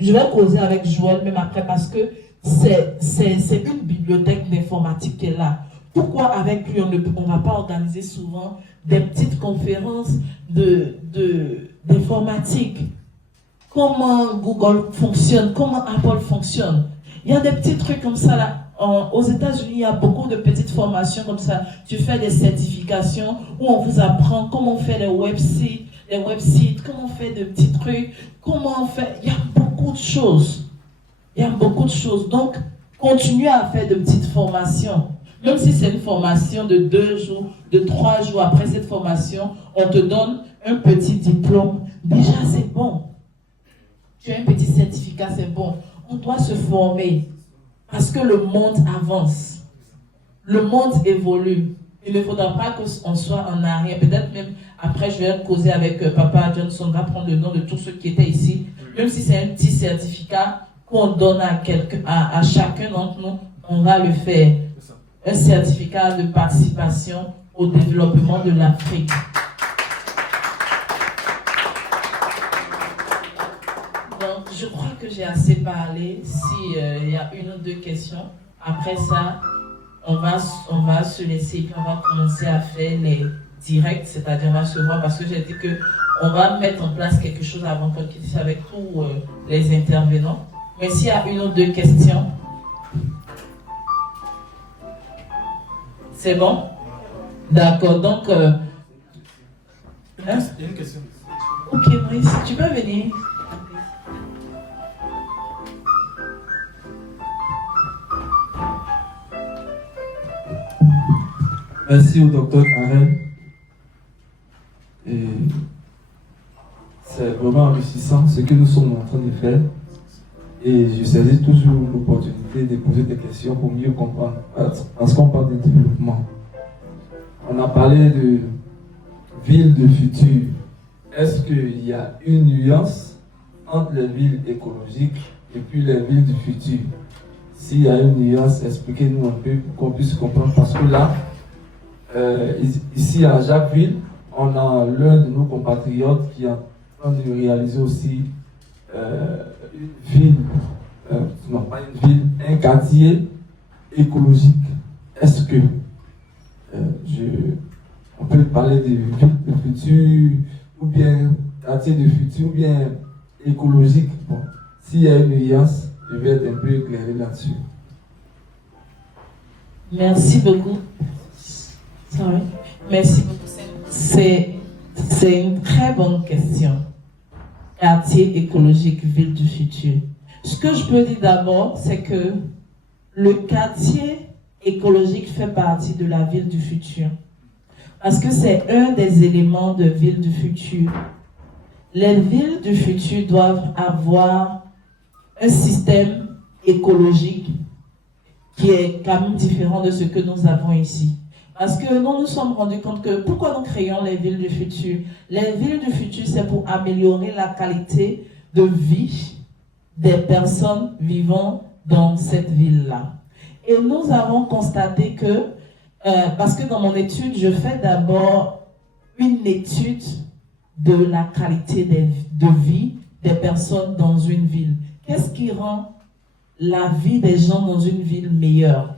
Je vais causer avec Joël même après parce que c'est une bibliothèque d'informatique qui est là. Pourquoi avec lui, on ne va pas organiser souvent des petites conférences d'informatique? Comment Google fonctionne? Comment Apple fonctionne? Il y a des petits trucs comme ça là. Aux États-Unis, il y a beaucoup de petites formations comme ça. Tu fais des certifications où on vous apprend comment on fait les websites, comment on fait de petits trucs, comment on fait... Il y a beaucoup de choses. Il y a beaucoup de choses. Donc, continuez à faire de petites formations. Même si c'est une formation de 2 jours, de 3 jours après cette formation, on te donne un petit diplôme. Déjà, c'est bon. Tu as un petit certificat, c'est bon. On doit se former. Parce que le monde avance. Le monde évolue. Il ne faudra pas qu'on soit en arrière. Peut-être même après, je vais causer avec Papa Johnson. On va prendre le nom de tous ceux qui étaient ici. Même si c'est un petit certificat qu'on donne à chacun d'entre nous, on va le faire. Un certificat de participation au développement de l'Afrique. Donc, je crois que j'ai assez parlé. S'il y a une ou deux questions, après ça, on va se laisser et puis on va commencer à faire les directs, c'est-à-dire on va se voir parce que j'ai dit qu'on va mettre en place quelque chose avant qu'on quitte avec tous les intervenants. Mais s'il y a une ou deux questions, c'est bon? D'accord, donc... Il y a une question. Ok, Brice, tu peux venir? Merci au docteur Karel. Et c'est vraiment enrichissant ce que nous sommes en train de faire. Et je saisis toujours l'opportunité de poser des questions pour mieux comprendre. Parce qu'on parle de développement. On a parlé de ville de futur. Est-ce qu'il y a une nuance entre les villes écologiques et puis les villes du futur? S'il y a une nuance, expliquez-nous un peu pour qu'on puisse comprendre. Parce que là, ici à Jacquesville, on a l'un de nos compatriotes qui est en train de réaliser aussi une ville, non pas une ville, un quartier écologique. Est-ce que on peut parler de ville de futur, ou bien quartier de futur, ou bien écologique? Bon, s'il y a une nuance, je vais être un peu éclairé là-dessus. Merci beaucoup. Sorry. Merci beaucoup. C'est une très bonne question. Quartier écologique, ville du futur. Ce que je peux dire d'abord, c'est que le quartier écologique fait partie de la ville du futur. Parce que c'est un des éléments de ville du futur. Les villes du futur doivent avoir un système écologique qui est quand même différent de ce que nous avons ici. Parce que nous nous sommes rendus compte que pourquoi nous créons les villes du futur? Les villes du futur, c'est pour améliorer la qualité de vie des personnes vivant dans cette ville-là. Et nous avons constaté que, parce que dans mon étude, je fais d'abord une étude de la qualité de vie des personnes dans une ville. Qu'est-ce qui rend la vie des gens dans une ville meilleure?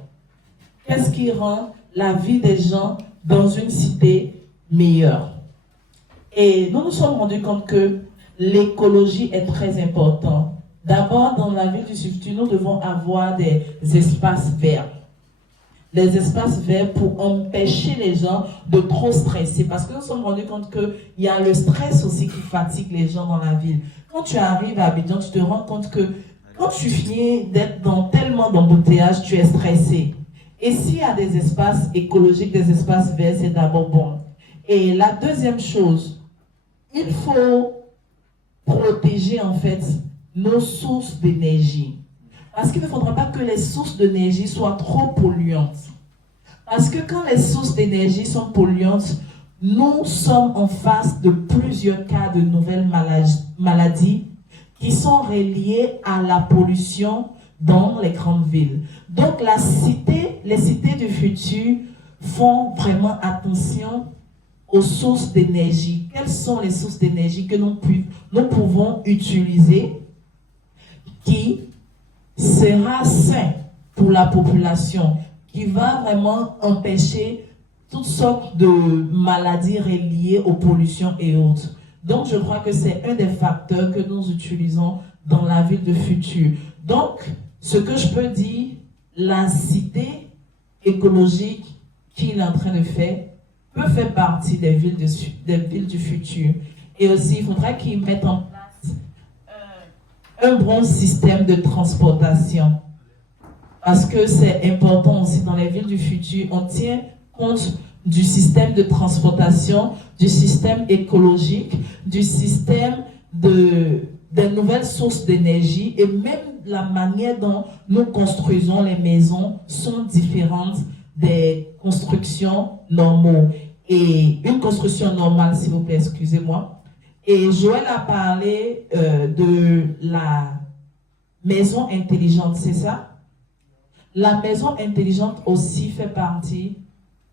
Qu'est-ce qui rend la vie des gens dans une cité meilleure? Et nous nous sommes rendus compte que l'écologie est très importante. D'abord, dans la ville du futur, nous devons avoir des espaces verts. Des espaces verts pour empêcher les gens de trop stresser. Parce que nous nous sommes rendus compte qu'il y a le stress aussi qui fatigue les gens dans la ville. Quand tu arrives à Abidjan, tu te rends compte que quand tu finis d'être dans tellement d'embouteillages, tu es stressé. Et s'il y a des espaces écologiques, des espaces verts, c'est d'abord bon. Et la deuxième chose, il faut protéger en fait nos sources d'énergie. Parce qu'il ne faudra pas que les sources d'énergie soient trop polluantes. Parce que quand les sources d'énergie sont polluantes, nous sommes en face de plusieurs cas de nouvelles maladies qui sont reliées à la pollution dans les grandes villes. Donc les cités du futur font vraiment attention aux sources d'énergie. Quelles sont les sources d'énergie que nous pouvons utiliser qui sera sain pour la population, qui va vraiment empêcher toutes sortes de maladies reliées aux pollutions et autres. Donc, je crois que c'est un des facteurs que nous utilisons dans la ville de futur. Donc, ce que je peux dire, la cité écologique qu'il est en train de faire peut faire partie des villes du futur. Et aussi, il faudra qu'ils mettent en place un bon système de transportation. Parce que c'est important aussi dans les villes du futur, on tient compte du système de transportation, du système écologique, du système des nouvelles sources d'énergie, et même la manière dont nous construisons les maisons sont différentes des constructions normales. Et une construction normale, s'il vous plaît, excusez-moi. Et Joël a parlé de la maison intelligente, c'est ça? La maison intelligente aussi fait partie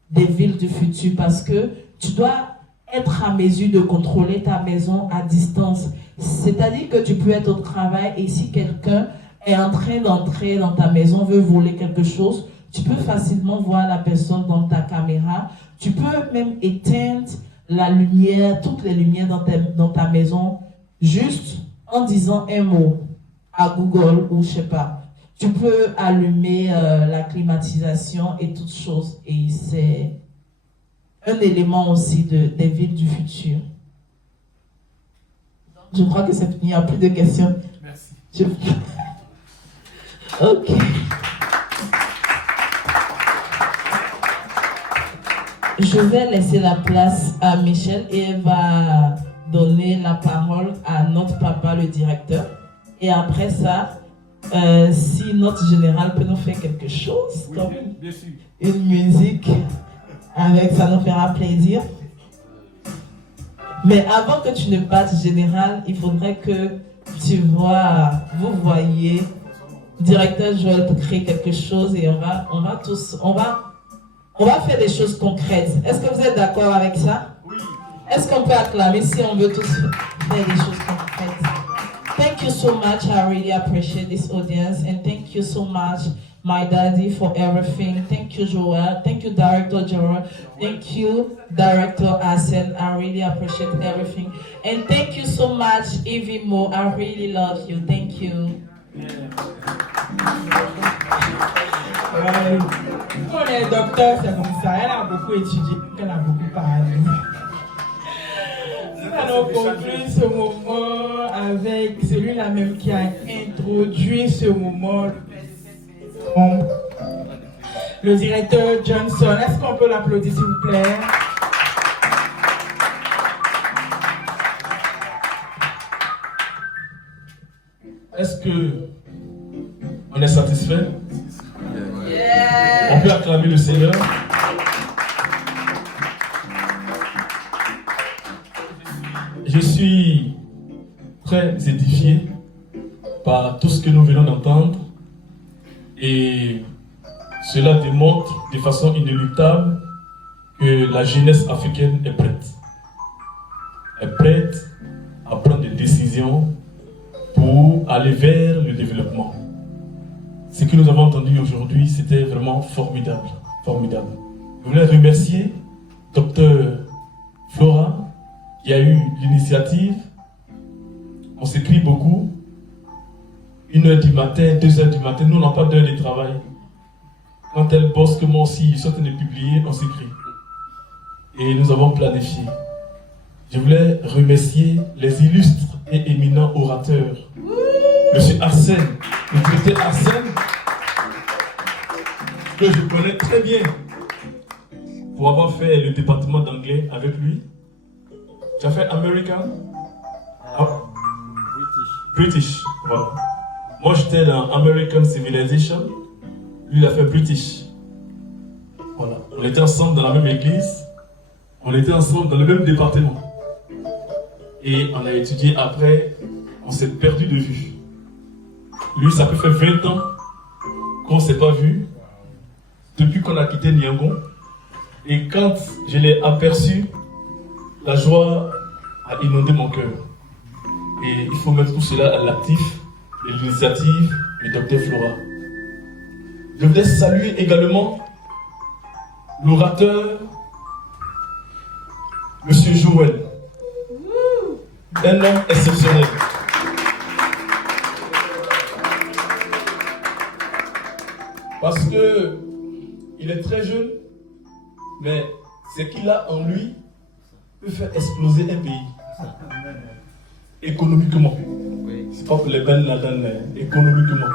des villes du futur parce que tu dois être à mesure de contrôler ta maison à distance. C'est-à-dire que tu peux être au travail et si quelqu'un est en train d'entrer dans ta maison, veut voler quelque chose, tu peux facilement voir la personne dans ta caméra. Tu peux même éteindre la lumière, toutes les lumières dans ta maison, juste en disant un mot à Google ou je sais pas. Tu peux allumer la climatisation et toutes choses. Et c'est un élément aussi des villes du futur. Donc, je crois que c'est fini. Il n'y a plus de questions. Merci. Ok. Je vais laisser la place à Michel et elle va donner la parole à notre papa, le directeur. Et après ça, si notre général peut nous faire quelque chose, Oui, comme bien sûr. une musique, avec ça nous fera plaisir. Mais avant que tu ne partes, général, il faudrait que vous voyez, directeur Joël créer quelque chose et on va faire des choses concrètes. Est-ce que vous êtes d'accord avec ça? Oui. Est-ce qu'on peut acclamer si on veut tous faire des choses concrètes? Thank you so much. I really appreciate this audience and thank you so much, my daddy, for everything. Thank you, Joel. Thank you, Director Joel. Thank you, Director Asen. I really appreciate everything. And thank you so much, Evie Mo. I really love you. Thank you. On est docteur, c'est comme ça. Elle a beaucoup étudié, elle a beaucoup parlé. Alors, on conclut ce moment avec celui-là même qui a introduit ce moment, le directeur Johnson. Est-ce qu'on peut l'applaudir, s'il vous plaît? Est-ce que on est satisfait? On peut acclamer le Seigneur. Je suis très édifié par tout ce que nous venons d'entendre et cela démontre de façon inéluctable que la jeunesse africaine est prête. Elle est prête à prendre des décisions pour aller vers le développement. Ce que nous avons entendu aujourd'hui, c'était vraiment formidable. Formidable. Je voulais remercier Dr Flora qui a eu l'initiative. On s'écrit beaucoup. 1h du matin, 2h du matin, nous on n'a pas d'heure de travail. Quand elle bosse que moi aussi, je suis en train de publier, on s'écrit. Et nous avons planifié. Je voulais remercier les illustres et éminents orateurs. Monsieur Arsène, le directeur Arsène, que je connais très bien, pour avoir fait le département d'anglais avec lui. Tu as fait American? British, voilà. Moi j'étais dans American Civilization, lui il a fait British. Voilà. On était ensemble dans la même église, on était ensemble dans le même département. Et on a étudié après, on s'est perdu de vue. Lui, ça peut faire 20 ans qu'on ne s'est pas vu, depuis qu'on a quitté Niangon. Et quand je l'ai aperçu, la joie a inondé mon cœur. Et il faut mettre tout cela à l'actif de l'initiative du Dr Flora. Je voulais saluer également l'orateur, Monsieur Joël. Un homme exceptionnel. Parce que il est très jeune, mais ce qu'il a en lui peut faire exploser un pays. Économiquement. C'est pas pour les Ben Laden, mais économiquement.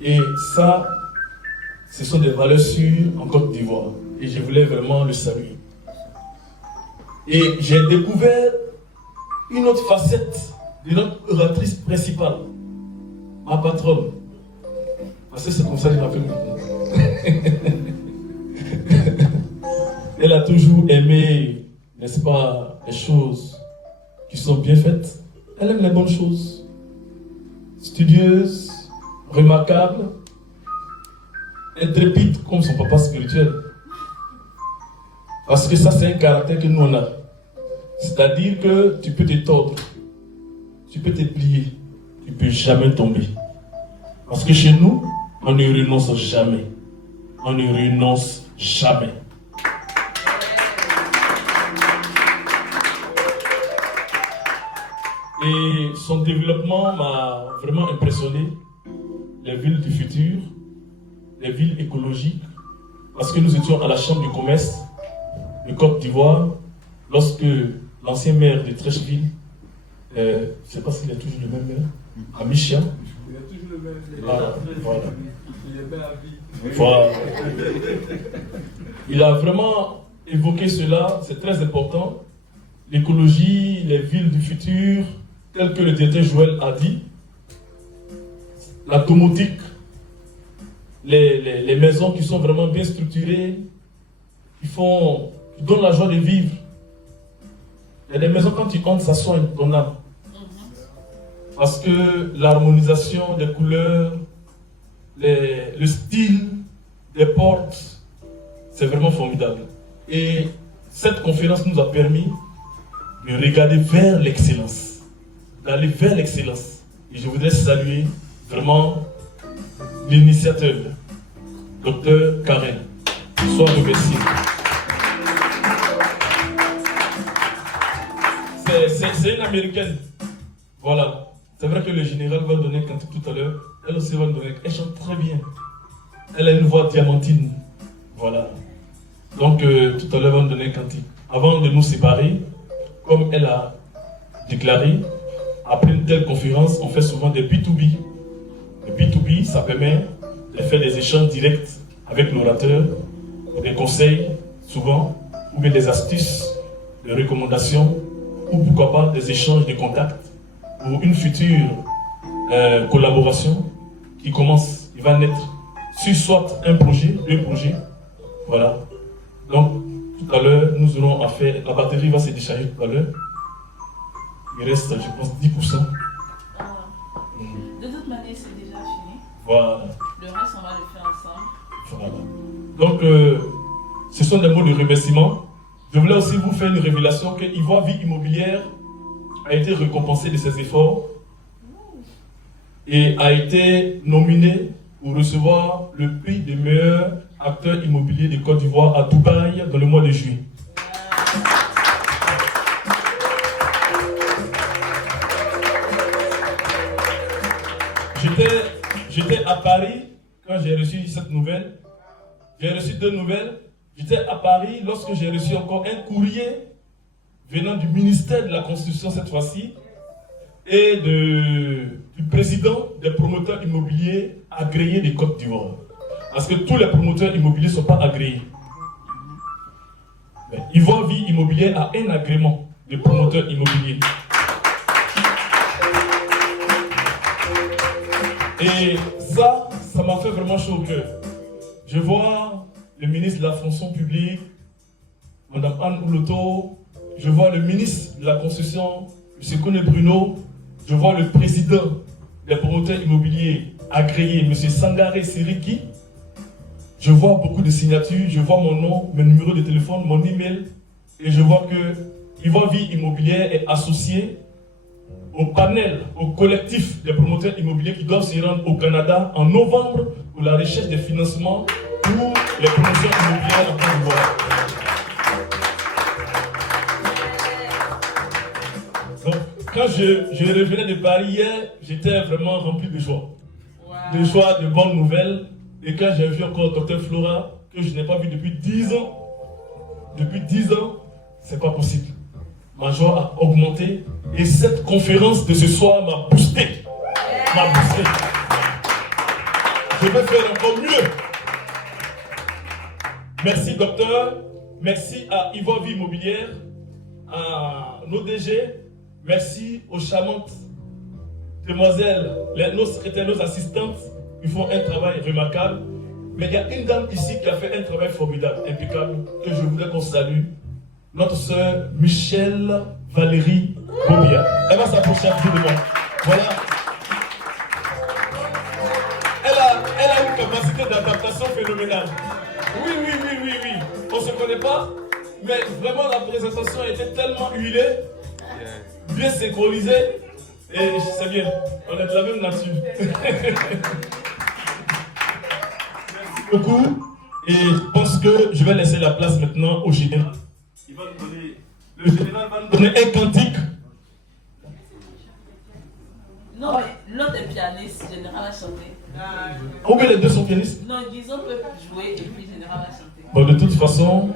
Et ça, ce sont des valeurs sûres en Côte d'Ivoire. Et je voulais vraiment le saluer. Et j'ai découvert une autre facette de notre oratrice principale, ma patronne. Parce que c'est comme ça que je m'appelle maintenant. Elle a toujours aimé, n'est-ce pas, les choses qui sont bien faites. Elle aime les bonnes choses. Studieuse, remarquable, intrépide comme son papa spirituel. Parce que ça, c'est un caractère que nous on a. C'est-à-dire que tu peux te tordre, tu peux te plier, tu ne peux jamais tomber. Parce que chez nous, on ne renonce jamais. On ne renonce jamais. Et son développement m'a vraiment impressionné. Les villes du futur, les villes écologiques. Parce que nous étions à la Chambre du commerce de Côte d'Ivoire lorsque l'ancien maire de Trècheville, je ne sais pas s'il est toujours le même maire, Amichia. Il est toujours le même. Voilà. Il est bien à vie. Voilà. Il a vraiment évoqué cela, c'est très important. L'écologie, les villes du futur, tel que le directeur Joël a dit, la domotique, les maisons qui sont vraiment bien structurées, qui donnent la joie de vivre. Il y a des maisons, quand tu entres, ça soigne ton âme. Parce que l'harmonisation des couleurs, le style des portes, c'est vraiment formidable. Et cette conférence nous a permis de regarder vers l'excellence, d'aller vers l'excellence. Et je voudrais saluer vraiment l'initiateur, Dr Karen. Sois remercié. C'est une américaine. Voilà. C'est vrai que le général va donner cantique tout à l'heure. Elle aussi va donner. Elle chante très bien. Elle a une voix diamantine. Voilà. Donc tout à l'heure, elle va donner cantique. Avant de nous séparer, comme elle a déclaré, après une telle conférence, on fait souvent des B2B. Le B2B, ça permet de faire des échanges directs avec l'orateur, des conseils, souvent, ou bien des astuces, des recommandations, ou pourquoi pas des échanges de contacts pour une future collaboration qui commence, il va naître sur soit un projet, deux projets. Voilà. Donc, tout à l'heure, nous aurons à faire, la batterie va se décharger tout à l'heure. Il reste, je pense, 10%. De toute manière, c'est déjà fini. Voilà. Le reste, on va le faire ensemble. Voilà. Donc, ce sont des mots de remerciement. Je voulais aussi vous faire une révélation que Ivoire Vie Immobilière a été récompensé de ses efforts et a été nominé pour recevoir le prix des meilleurs acteurs immobiliers de Côte d'Ivoire à Dubaï dans le mois de juillet. J'étais à Paris quand j'ai reçu cette nouvelle. J'ai reçu 2 nouvelles. J'étais à Paris lorsque j'ai reçu encore un courrier venant du ministère de la Construction cette fois-ci et du président des promoteurs immobiliers agréés de Côte d'Ivoire. Parce que tous les promoteurs immobiliers ne sont pas agréés. Mais Ivoire Vie Immobilière a un agrément de promoteur immobilier. Et ça m'a fait vraiment chaud au cœur. Je vois le ministre de la fonction publique, Mme Anne Ouloto, je vois le ministre de la construction, M. Kone Bruno, je vois le président des promoteurs immobiliers agréés, M. Sangaré Siriki. Je vois beaucoup de signatures, je vois mon nom, mon numéro de téléphone, mon email, et je vois que Ivoire Vie Immobilière est associé au panel, au collectif des promoteurs immobiliers qui doivent se rendre au Canada en novembre pour la recherche de financement pour les promotions immobilières en Côte d'Ivoire. Donc, quand je revenais de Paris hier, j'étais vraiment rempli de joie. De joie, de bonnes nouvelles. Et quand j'ai vu encore Dr Flora, que je n'ai pas vu depuis 10 ans, c'est pas possible. Ma joie a augmenté et cette conférence de ce soir m'a boosté. Je vais faire encore mieux. Merci docteur, merci à Ivoire Vie Immobilière, à nos DG, merci aux charmantes demoiselles, nos secrétaires, nos assistantes, qui font un travail remarquable. Mais il y a une dame ici qui a fait un travail formidable, impeccable, que je voudrais qu'on salue. Notre sœur Michelle Valérie Bobia. Elle va s'approcher un peu de moi. Voilà. Elle a une capacité d'adaptation phénoménale. Oui. On ne se connaît pas, mais vraiment la présentation était tellement huilée, bien synchronisée, et c'est bien. On est de la même nature. Merci beaucoup. Et je pense que je vais laisser la place maintenant au général. Le général va nous donner un cantique. Non, mais l'autre est pianiste, le général a chanté. Ou bien les deux sont pianistes? Non, disons peut jouer et puis le général a chanté. Bon, de toute façon.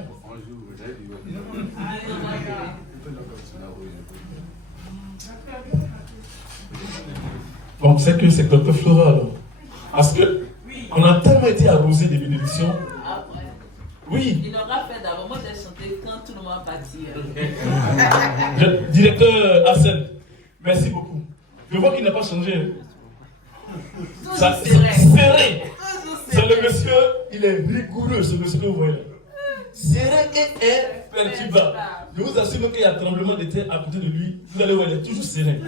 Donc, c'est que c'est Dr Flora alors. Parce que on a tellement été arrosé des bénédictions. Après. Oui. Il aura fait d'abord. Moi j'ai chanté va partir. Directeur Hassan, merci beaucoup. Je vois qu'il n'a pas changé. Ça, serré. C'est le monsieur, il est rigoureux, ce monsieur que vous voyez. Serré et imperturbable. Je vous assure qu'il y a un tremblement de terre à côté de lui. Vous allez voir, il est toujours serré.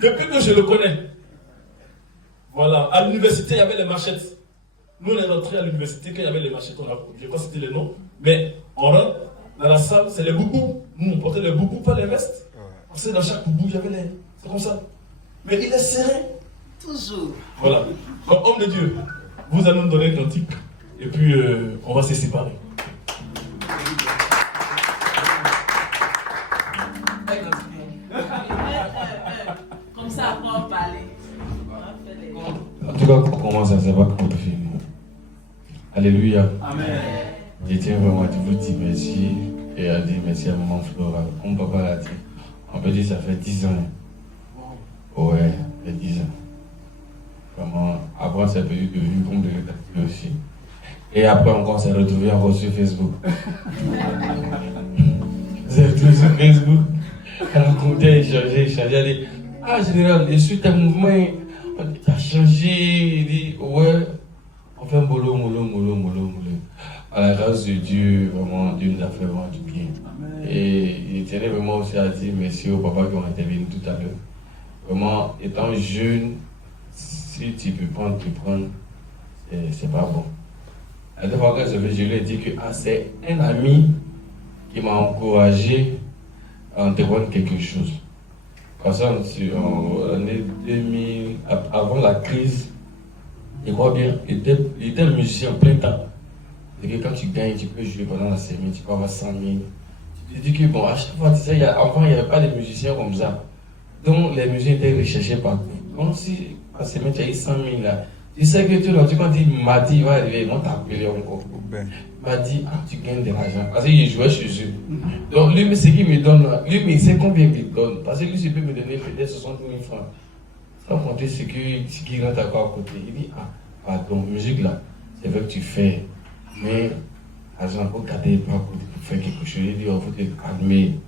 Depuis que je le connais. Voilà, à l'université, il y avait les machettes. Nous, on est rentrés à l'université quand il y avait les machettes, on a, je ne sais pas si c'était les noms, mais on rentre dans la salle, c'est les boubous. Nous, on portait les boubous, pas les vestes. Parce que dans chaque boubou, il y avait les. C'est comme ça. Mais il est serré. Toujours. Voilà. Donc, homme de Dieu, vous allez nous donner un cantique, et puis on va se séparer. Comme ça, après, on va parler. En tout cas, pour commencer, c'est pas qu'on peut finir. Alléluia. Amen. Je tiens vraiment à vous dire merci et à dire merci à maman Flora. Comme papa l'a dit, on peut dire ça fait 10 ans. Ouais, ça fait 10 ans. Vraiment, après, c'est devenu comme de rédacteur aussi. Et après, encore, on s'est retrouvé encore sur Facebook. C'est retrouvé sur Facebook. Elle racontait, échangeait. Elle dit, ah, général, je suis un mouvement. Tu as changé, il dit, ouais, on fait un boulot. À la grâce de Dieu, vraiment, Dieu nous a fait vraiment du bien. Amen. Et il tenait vraiment aussi à dire merci aux papas qui ont intervenu tout à l'heure. Vraiment, étant jeune, si tu peux prendre, c'est pas bon. La dernière fois que je lui ai dit que c'est un ami qui m'a encouragé à entreprendre quelque chose. Parce qu'en l'année 2000, avant la crise, je crois bien, il était musicien en plein temps. Et que quand tu gagnes, tu peux jouer pendant la semaine, tu peux avoir 100 000. Tu te dis que bon, à chaque fois, tu sais, avant, il n'y avait pas de musiciens comme ça. Donc les musiciens étaient recherchés partout. Donc si à semaine, tu as eu 100 000 là, tu sais que tu quand tu dis mardi, il va arriver, ils vont t'appeler encore. Mardi, tu gagnes de l'argent. Parce qu'il jouait chez eux. Donc lui, ce qu'il me donne, lui, il sait combien il me donne. Parce que lui, il peut me donner peut-être 60 000 francs. Sans compter ce qu'il rentre à côté. Il dit, ah, pardon, musique là, c'est vrai que tu fais. Mais, l'argent, pour garder pas pour faire quelque chose, il dit, il faut te calmer.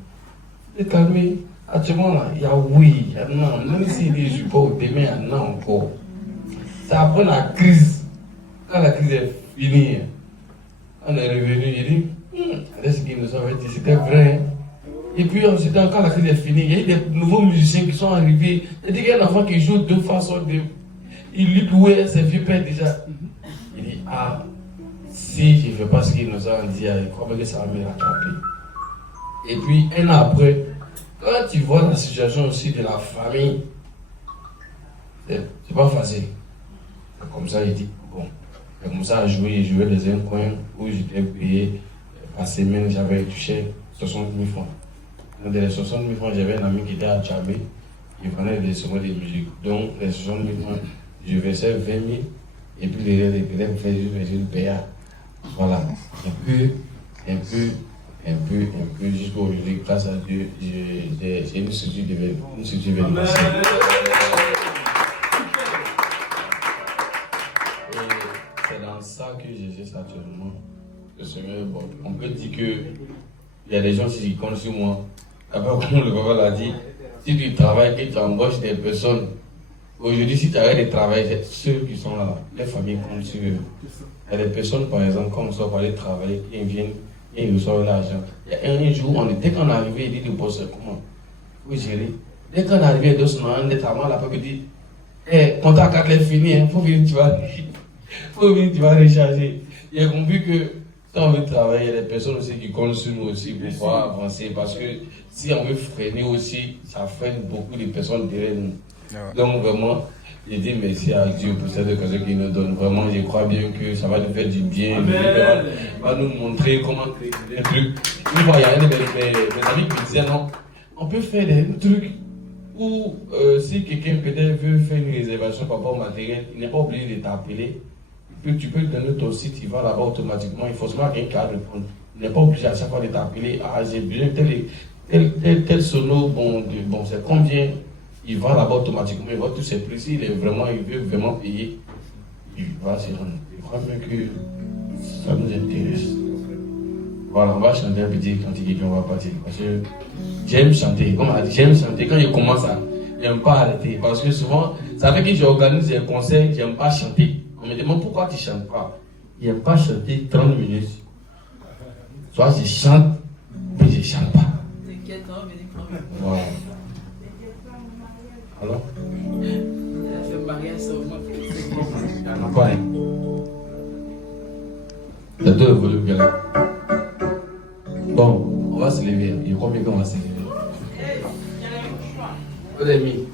Te calmer. Actuellement, là, il y a oui, il y a non. Même s'il dit, je ne suis pas au demain, il y a non encore. C'est après la crise. Quand la crise est finie, on est revenu, il dit, ce qu'il nous avait dit, c'était vrai. Et puis ensuite, quand la crise est finie, il y a eu des nouveaux musiciens qui sont arrivés. Il y a un enfant qui joue de façon de. Il lui louait ses vieux pères déjà. Il dit, ah, si je ne fais pas ce qu'il nous a dit, il croit que ça va me rattraper. Et puis, un an après, quand tu vois la situation aussi de la famille, c'est pas facile. Comme ça, il dit, bon, comme ça, il jouait dans un coin où j'étais payé par semaine, j'avais touché 60 000 francs. Dans les 60 000 francs, j'avais un ami qui était à Tchabé, il prenait des instruments de musique. Donc, les 60 000 francs, je versais 20 000, et puis les peut-être me faisaient une PA. Voilà, un peu, jusqu'à aujourd'hui, grâce à Dieu, j'ai une structure d'événementiel. C'est dans ça que j'exerce actuellement. Bon, on peut dire qu'il y a des gens qui comptent sur moi. Après, comme le papa l'a dit, si tu travailles et tu embauches des personnes, aujourd'hui, si tu arrêtes de travailler, ceux qui sont là, les familles comptent sur eux. Il y a des personnes, par exemple, quand on sort pour aller travailler, ils viennent et ils reçoivent l'argent. Il y a un jour, dès qu'on est arrivé, il dit le boss, comment il faut gérer. Dès qu'on est arrivé, il dit, on est travail, la papa dit, contrat 4 est fini, il faut venir, tu vas recharger. Il a compris que si on veut travailler, il y a des personnes aussi qui comptent sur nous aussi pour pouvoir avancer. Parce que si on veut freiner aussi, ça freine beaucoup de personnes derrière nous. Donc vraiment, je dis merci à Dieu pour cette occasion qu'il nous donne. Vraiment, je crois bien que ça va nous faire du bien. Va nous montrer comment créer des trucs. Une fois, il y a un de mes amis qui disait non, on peut faire des trucs où si quelqu'un peut-être veut faire une réservation par rapport au matériel, il n'est pas obligé de t'appeler. Tu peux donner ton site, il va là-bas automatiquement. Il faut seulement quelqu'un qui a répondre. Il n'est pas obligé à chaque fois de t'appeler. Ah, j'ai besoin de tel sono, bon c'est combien. Il va là-bas automatiquement, il voit tous ses prix. Il veut vraiment payer, il va se rendre. Je crois bien que ça nous intéresse. Voilà, on va chanter un petit cantique et puis on va partir. Parce que j'aime chanter. Comme on a dit, j'aime chanter. Quand je commence à, j'aime pas arrêter. Parce que souvent, ça fait que j'organise des concerts, j'aime pas chanter. On me demande pourquoi tu chantes pas. J'aime pas chanter 30 minutes. Soit je chante, mais je chante pas. T'inquiète, on va venir quand même. Voilà. Alors? Il a fait mariage sur moi. Il n'y en a pas, hein. Il y a deux volumes, gars. Bon, on va se lever. Il y a combien qu'on va se lever? Vous avez mis.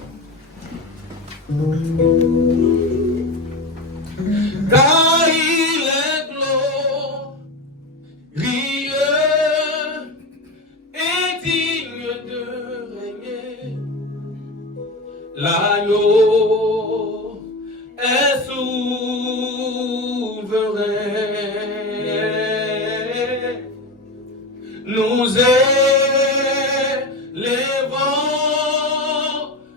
Car il est glorieux et digne de régner. L'agneau est souverain. Nous élevons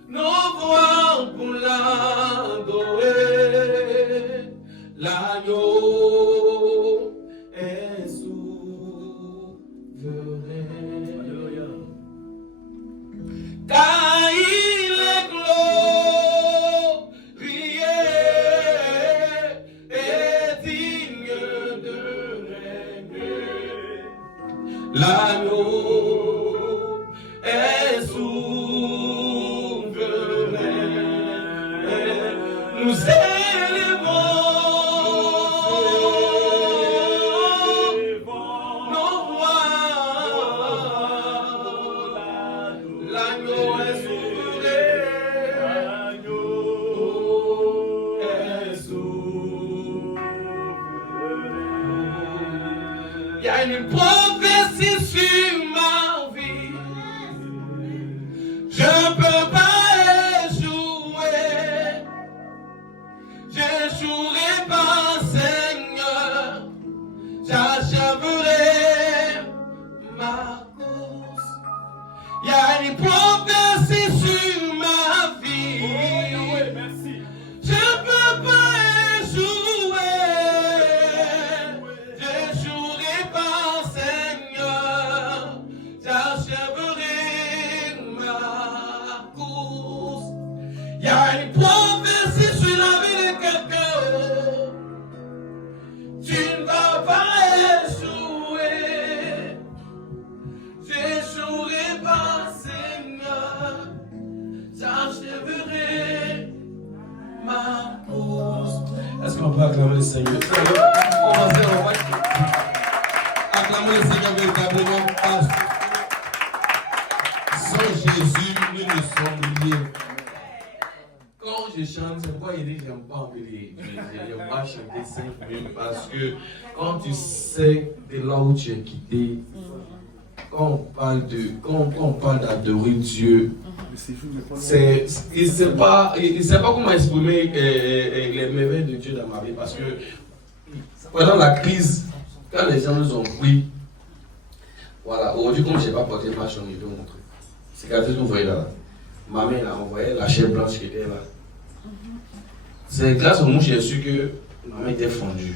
nos voix pour l'adorer. L'agneau est souverain. Car il est glorieux et digne de régner. L'agneau est souverain. Nous élevons nos voix. L'agneau est souverain. L'agneau est souverain. Il y a une prophétie sur ma vie. Je ne peux pas échouer. J'échouerai pas, Seigneur. J'achèverai ma course. Il y a une prophétie sur ma vie. Je ne peux pas échouer. J'échouerai pas, Seigneur. J'achèverai ma course. Il y a une prophétie sur la vie de quelqu'un. Tu ne vas pas échouer. J'échouerai pas, Seigneur. J'achèverai ma course. Est-ce qu'on peut acclamer le Seigneur? Acclamer le Seigneur véritablement parce que sans Jésus, nous ne sommes rien. Quand je chante, c'est pourquoi il dit j'aime pas j'aime pas chanter 5 minutes parce que quand tu sais de là où tu es quitté, quand on parle d'adorer Dieu, il ne sait pas comment exprimer les merveilles de Dieu dans ma vie parce que pendant la crise, quand les gens nous ont pris, voilà, aujourd'hui comme je n'ai pas porté ma chambre, je vais vous montrer. Cicatrice, vous voyez là. Ma mère a envoyé la chair blanche qui était là. C'est grâce au mouche, j'ai su que ma main était fondue.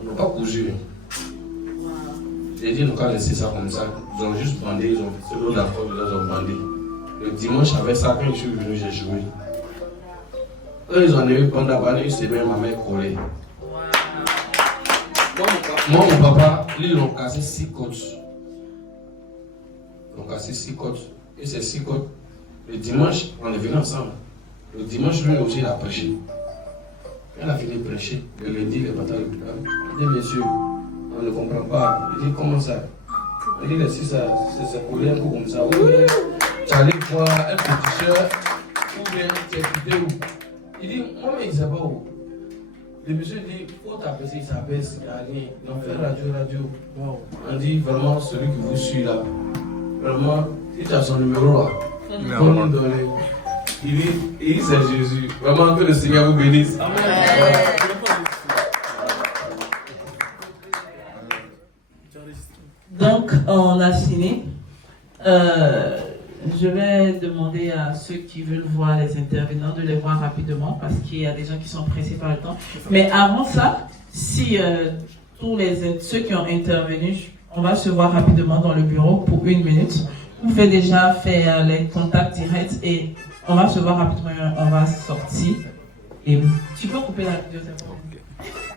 On n'a pas cousu. J'ai dit, on va laisser ça comme ça. Ils ont juste bandé, ils ont fait l'eau d'accord, ils ont bandé. Le dimanche, avec ça, quand je suis venu, j'ai joué. Quand ils ont arrivé pendant une semaine, ma main collée. Moi, mon papa, lui, ils l'ont cassé 6 côtes. Ils l'ont cassé 6 côtes. Et ces 6 côtes, le dimanche, on est venus ensemble. Le dimanche, lui aussi, il a prêché. Elle a fini de prêcher. Le lundi, il est parti à l'hôpital. Il dit, monsieur, on ne comprend pas. Il dit, comment ça? Il dit, si ça c'est collé un peu comme ça. Ou bien, tu allais voir un péticheur, ou bien tu es quitté où? Il dit, moi, mais il ne sait pas où. Le monsieur dit, il faut t'apaiser, il s'apaise, il n'y a rien. Donc, fait radio. Wow. On dit, vraiment, celui qui vous suit là, vraiment, si tu as son numéro là, il faut nous donner. Il dit c'est Jésus. Vraiment que le Seigneur vous bénisse. Amen. Donc, on a fini. Je vais demander à ceux qui veulent voir les intervenants de les voir rapidement parce qu'il y a des gens qui sont pressés par le temps. Mais avant ça, si tous ceux qui ont intervenu, on va se voir rapidement dans le bureau pour 1 minute. On fait déjà faire les contacts directs et on va se voir rapidement, on va sortir. Et tu peux couper la vidéo, c'est bon.